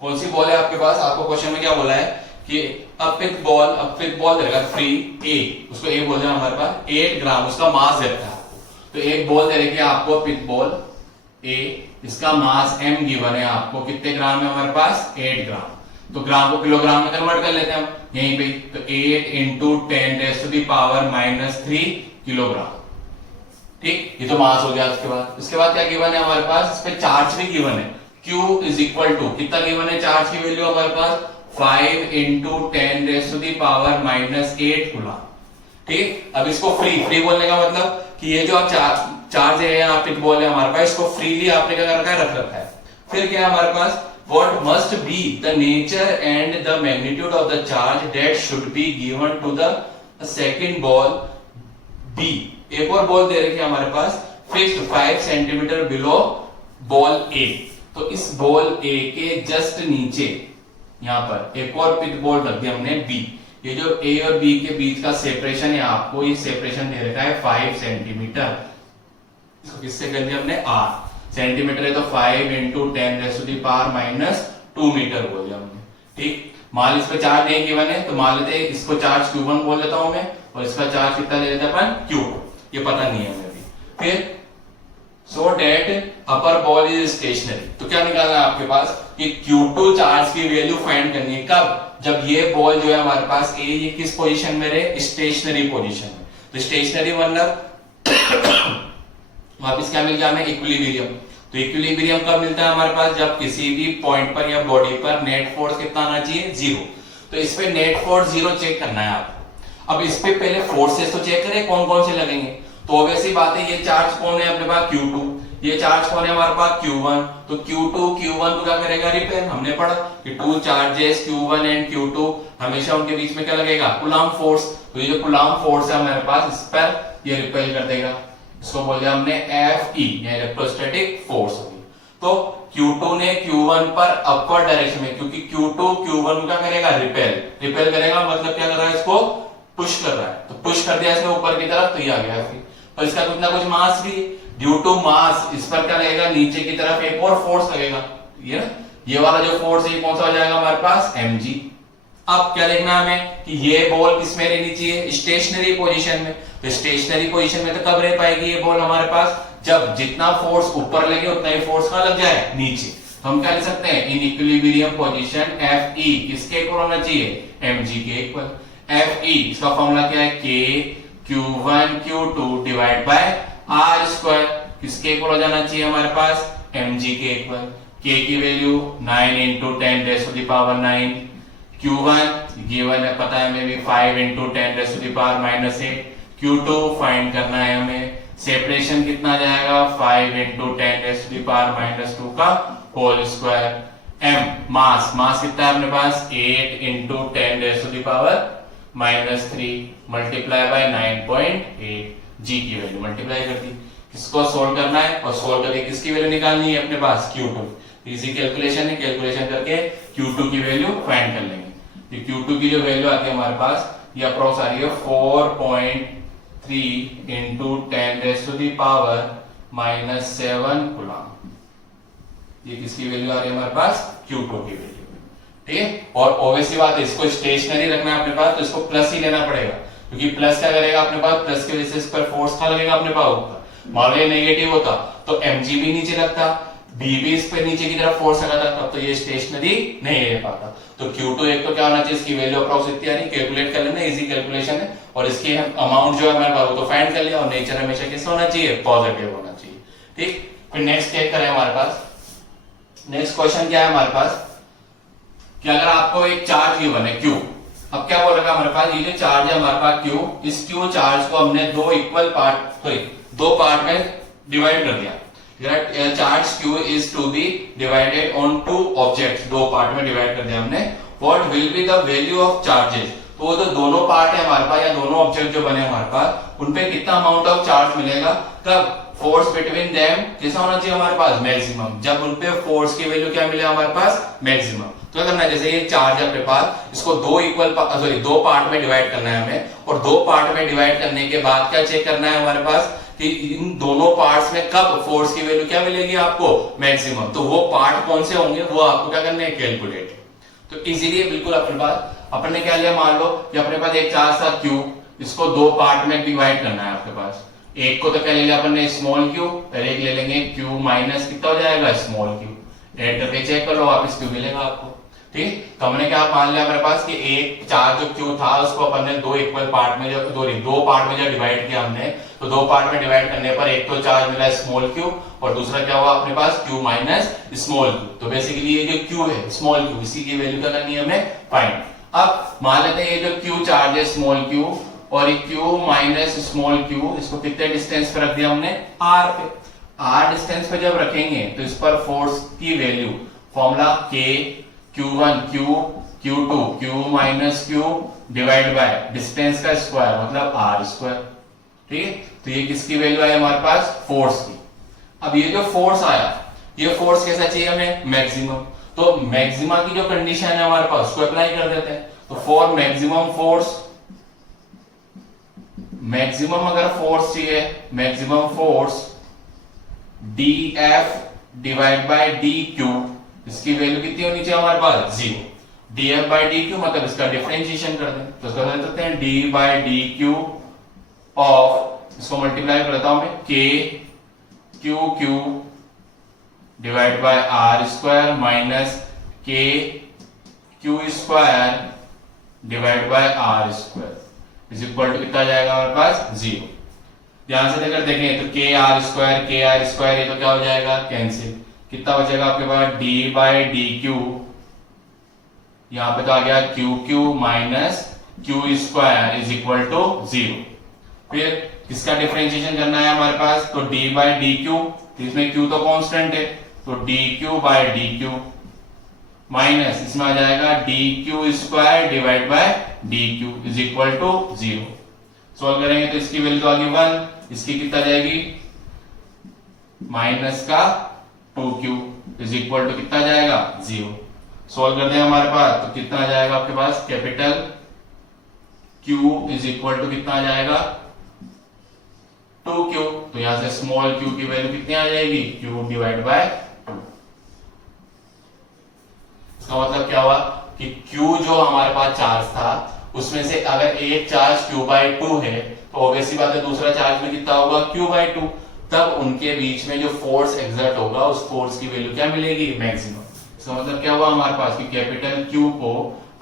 कौन सी बॉल है आपके पास, आपको क्वेश्चन में क्या बोला है कि अ पिक बॉल देगा फ्री ए, उसको ए बोल रहे हमारे पास 8 ग्राम उसका मास देता है आपको। तो एक बॉल दे रखी है आपको पिक बॉल ए, इसका मास m गिवन है आपको, कितने ग्राम है हमारे पास 8 ग्राम। तो ग्राम को किलोग्राम में कन्वर्ट कर लेते हैं हम यहीं पे, तो 8 into 10 raise to the power -3 kilogram. ठीक, ये तो मास हो गया। उसके बाद क्या गिवन है हमारे पास, इस पे चार्ज भी गिवन है, Q इज इक्वल टू कितना गिवन है चार्ज की वैल्यू हमारे पास 5 into 10 raise to the power -8 coulomb. ठीक, अब इसको फ्री बोलने का मतलब कि ये जो चार्ज है या पिक बॉल है हमारे पास, इसको फ्रीली आपने क्या कर रखा है, रख रखा है। फिर क्या है हमारे पास, what must be the nature and the magnitude of the charge that should be given to the second ball B। एक और बॉल दे रखी है हमारे पास fixed 5 centimetre below ball A। तो इस बॉल A के जस्ट नीचे यहाँ पर एक और पिक बॉल रख दिया हमने B। ये जो A और B के बीच का सेपरेशन है, आपको ये सेपरेशन दे रखा है 5 सेंटीमीटर। इसको किससे कर दिया हमने, R सेंटीमीटर है तो 5 इंटू 10⁻⁻² मीटर बोल दिया हमने। ठीक, मान इस पे चार्ज नहीं गिवन है तो मान लेते हैं इसको चार्ज Q1 बोल देता हूं मैं, और इसका चार्ज कितना ले लेते हैं अपन, Q2। ये पता नहीं है हमें भी। फिर so that upper ball is stationary, तो क्या निकालना है आपके पास कि Q2 चार्ज की वैल्यू फाइंड करनी है। कब, जब ये बॉल जो है हमारे पास A ये किस पोजीशन में रहे, स्टेशनरी पोजीशन में। तो स्टेशनरी मतलब वापिस क्या मिल गया हमें, इक्विलिब्रियम। तो इक्विलिब्रियम कब मिलता है हमारे पास, जब किसी भी पॉइंट पर या बॉडी पर नेट फोर्स कितना आना चाहिए, 0। तो इस पे नेट फोर्स 0 चेक करना है आपको। अब इस पे पहले फोर्सेस तो चेक करें कौन कौन से लगेंगे। तो ऑब्वियसली बात है, ये चार्ज कौन है अपने पास, Q2। ये चार्ज कौन है हमारे पास, Q1। तो Q1 को क्या करेगा, रिपेल। हमने पढ़ा कि 2 चार्जेस Q1 एंड Q2 हमेशा उनके बीच में क्या लगेगा, कूलम्ब फोर्स। तो ये जो कूलम्ब फोर्स है हमारे पास, इस पर ये रिपेल कर देगा। इसको बोल दिया हमने Fe, इलेक्ट्रोस्टैटिक फोर्स होगी। तो Q2 ने Q1 पर अपवर्ड डायरेक्शन में, क्योंकि Q2 Q1 का करेगा रिपेल करेगा, मतलब क्या कर रहा है, इसको पुश कर रहा है। तो पुश कर दिया इसने ऊपर की तरफ, तो ये आ गया फिर। और इसका कुछ ना कुछ मास भी, ड्यू टू मास इस पर क्या लगेगा, नीचे की तरफ एक और फोर्स लगेगा। ये वाला जो फोर्स है कौन सा हो जाएगा हमारे पास, mg। अब क्या देखना हमें कि ये बॉल किसमें रहनी चाहिए, स्टेशनरी पोजीशन में। तो स्टेशनरी पोजीशन में तो कब रह पाएगी ये बॉल हमारे पास, जब जितना फोर्स ऊपर लगे उतना ही फोर्स कहां लग जाए, नीचे। तो हम क्या लिख सकते हैं, इन इक्विलिब्रियम पोजीशन Fe किसके इक्वल होना चाहिए, mg के इक्वल। Fe इसका फॉर्मूला क्या है, K Q1 Q2 divide by R square, किसके इक्वल हो जाना चाहिए हमारे पास, mg के इक्वल। K की वैल्यू 9 इंटू 10⁻⁹ Q1 गिवन है, पता है हमें भी 5 इंटू 10⁻⁻8। Q2 फाइंड करना है हमें, सेपरेशन कितना जाएगा, 5 इंटू 10⁻⁻² का होल स्क्वायर। m मास कितना है अपने पास, 8 इंटू 10⁻³ मल्टीप्लाई बाय 9.8। g की वैल्यू मल्टीप्लाई कर दी। किसको सोल्व करना है, और सोल्व करके किसकी वैल्यू निकालनी है अपने पास, Q2। इजी कैलकुलेशन है, कैलकुलेशन करके Q2 की वैल्यू फाइंड कर लेंगे। Q2 की जो वैल्यू आती है हमारे पास, ये अप्रोक्स आ रही है 4.3 इंटू 10⁻⁻7 कूलम्ब। ये किसकी वैल्यू आ रही है हमारे पास, Q2 की वैल्यू। ठीक है, और ऑब्वियसली बात है, इसको स्टेशनरी रखना है अपने पास, तो इसको प्लस ही लेना पड़ेगा, क्योंकि प्लस क्या करेगा अपने पास, प्लस की वजह से इस पर फोर्स क्या लगेगा अपने पास ऊपर। मान लो नेगेटिव होता तो mg भी नीचे लगता, b भी इस पे नीचे की तरफ फोर्स लगा था, तब तो ये स्टेशनरी नहीं रह पाता। तो Q2 एक तो क्या होना चाहिए, इसकी वैल्यू अप्रोक्स इतनी आ रही, कैलकुलेट कर लेना, इजी कैलकुलेशन है। और इसकी अमाउंट जो है हमारे पास वो तो फाइंड कर लिया, और नेचर हमेशा किस होना चाहिए, पॉजिटिव होना चाहिए। ठीक, फिर नेक्स्ट चेक करें हमारे पास, नेक्स्ट क्वेश्चन क्या है हमारे पास, कि अगर आपको एक चार्ज गिवन है Q। अब क्या बोल रखा है हमारे पास, ये जो चार्ज है हमारे पास Q, इस Q चार्ज को हमने दो पार्ट में डिवाइड कर दिया। Charge Q is to be divided on two objects, दो पार्ट में डिवाइड कर दिया हमने। What will be the value of charges? तो वो जो दोनों पार्ट है हमारे पास, या दोनों ऑब्जेक्ट जो बने हमारे पास, उनपे कितना अमाउंट ऑफ चार्ज मिलेगा, कब, फोर्स बिटवीन देम कैसा होना चाहिए हमारे पास, मैक्सिमम। जब उनपे फोर्स की वैल्यू क्या मिले हमारे पास, मैक्सिमम। तो क्या करना है, जैसे ये चार्ज है अपने पास, इसको दो पार्ट में डिवाइड करना है हमें, और दो पार्ट में डिवाइड करने के बाद क्या चेक करना है हमारे पास, कि इन दोनों पार्ट्स में कब फोर्स की वैल्यू क्या मिलेगी आपको, मैक्सिमम। तो वो पार्ट कौन से होंगे, वो आपको क्या करना है, कैलकुलेट। तो इजीली बिल्कुल अपने पास अपने क्या लिया, मान लो कि अपने पास एक चार्ज था Q, इसको दो पार्ट में डिवाइड करना है आपके पास। एक को तो क्या ले लिया अपन ने, स्मॉल q, और एक ले लेंगे Q माइनस कितना हो जाएगा, स्मॉल q। एंटर पे चेक कर लो, वापस Q मिलेगा आपको। ठीक, तो हमने क्या मान लिया हमारे पास कि एक चार्ज जो Q था उसको अपन ने दो इक्वल पार्ट में दो पार्ट में जब डिवाइड किया हमने, तो दो पार्ट में डिवाइड करने पर एक तो चार्ज मिला स्मॉल q, और दूसरा क्या हुआ अपने पास Q माइनस स्मॉल q। तो बेसिकली ये जो Q है स्मॉल q, इसी की वैल्यू क्या करनी है हमें, फाइंड। अब मान लेते हैं ये जो Q चार्ज है स्मॉल q, और ये q माइनस स्मॉल q, इसको कितने डिस्टेंस पे रख दिया हमने, r पे। r डिस्टेंस पे जब रखेंगे तो इस पर फोर्स की value formula k q1 q q2 q minus q divide by distance का स्क्वायर मतलब r स्क्वायर। ठीक है, तो ये किसकी वैल्यू आई हमारे पास, फोर्स की। अब ये जो फोर्स आया, ये फोर्स कैसा चाहिए हमें, मैक्सिमम। तो मैक्सिमा की जो कंडीशन है हमारे पास उसको अप्लाई कर देते हैं। तो फॉर मैक्सिमम फोर्स, मैक्सिमम अगर फोर्स चाहिए, maximum force dF divide by dQ, इसकी वैल्यू कितनी होनी चाहिए हमारे पास, 0। dF बाय dQ मतलब इसका डिफरेंशिएशन कर दें, तो इसका कर सकते हैं d बाय dQ ऑफ, इसको मल्टीप्लाई करता हूं मैं, k QQ divide by r square minus k q square divide by r square is equal to कितना जाएगा हमारे पास, 0। ध्यान से अगर देखें तो k r स्क्वायर ये तो क्या हो जाएगा, कैंसिल। कितना बचेगा आपके पास, d बाय dq, यहां पे तो आ गया QQ minus q square is equal to 0। फिर किसका डिफरेंशिएशन करना है हमारे पास, तो d बाय dq, इसमें q तो कांस्टेंट है, तो dq बाय dq माइनस इसमें आ जाएगा dq square divide by dq is equal to 0। Solve करेंगे तो इसकी वैल्यू आ गई 1, इसकी कितना जाएगी, माइनस का 2q इज इक्वल टू कितना जाएगा, 0। सॉल्व करते हैं हमारे पास तो कितना आ जाएगा आपके पास, capital q is equal to कितना आ जाएगा, 2q। तो यहां से स्मॉल q की वैल्यू कितनी आ जाएगी, q डिवाइड बाय 2। इसका मतलब क्या हुआ कि q जो हमारे पास चार्ज था उसमें से अगर एक चार्ज q बाय 2 है तो ऑब्वियसली बात है दूसरा चार्ज भी कितना होगा, q बाय 2। तब उनके बीच में जो फोर्स एक्सर्ट होगा उस फोर्स की वैल्यू क्या मिलेगी, मैक्सिमम। इसका मतलब क्या हुआ हमारे पास कि कैपिटल Q को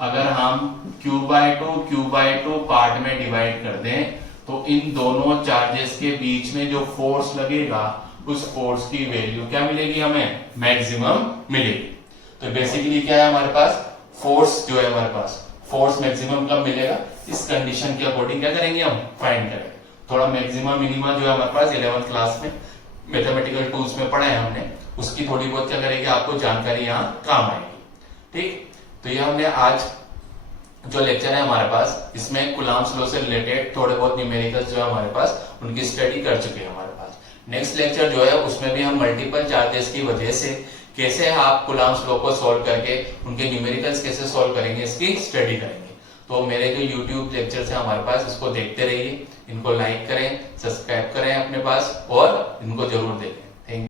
अगर हम q बाय 2 पार्ट में डिवाइड कर दें तो इन दोनों चार्जेस के बीच में जो फोर्स लगेगा उस फोर्स की वैल्यू क्या मिलेगी हमें, मैक्सिमम मिलेगी। तो बेसिकली क्या है हमारे पास, फोर्स जो है हमारे पास, फोर्स मैक्सिमम कब मिलेगा, इस कंडीशन के अकॉर्डिंग क्या करेंगे हम, फाइंड करेंगे। थोड़ा मैक्सिमम मिनिमा जो है हमारे पास 11th क्लास में मैथमेटिकल टूल्स में पढ़ा है हमने, उसकी थोड़ी बहुत क्या करेंगे आपको जानकारी यहाँ काम आएगी। ठीक, तो ये हमने आज जो लेक्चर है हमारे पास, इसमें कुलाम्स लॉ से रिलेटेड थोड़े बहुत न्यूमेरिकल्स जो है हमारे पास उनकी स्टडी कर चुके हैं हमारे पास। नेक्स्ट लेक्चर जो है उसमें भी हम मल्टीपल चार्जेस की वजह से कैसे आप कुलाम्स लॉ को सॉल्व करके उनके न्यूमेरिकल्स कैसे सॉल्व करेंगे इसकी स्टडी करेंगे। तो मेरे जो यूट्यूब लेक्चर्स है हमारे पास, इसको देखते रहिए, इनको लाइक करें, सब्सक्राइब करें अपने पास और इनको जरूर देखें।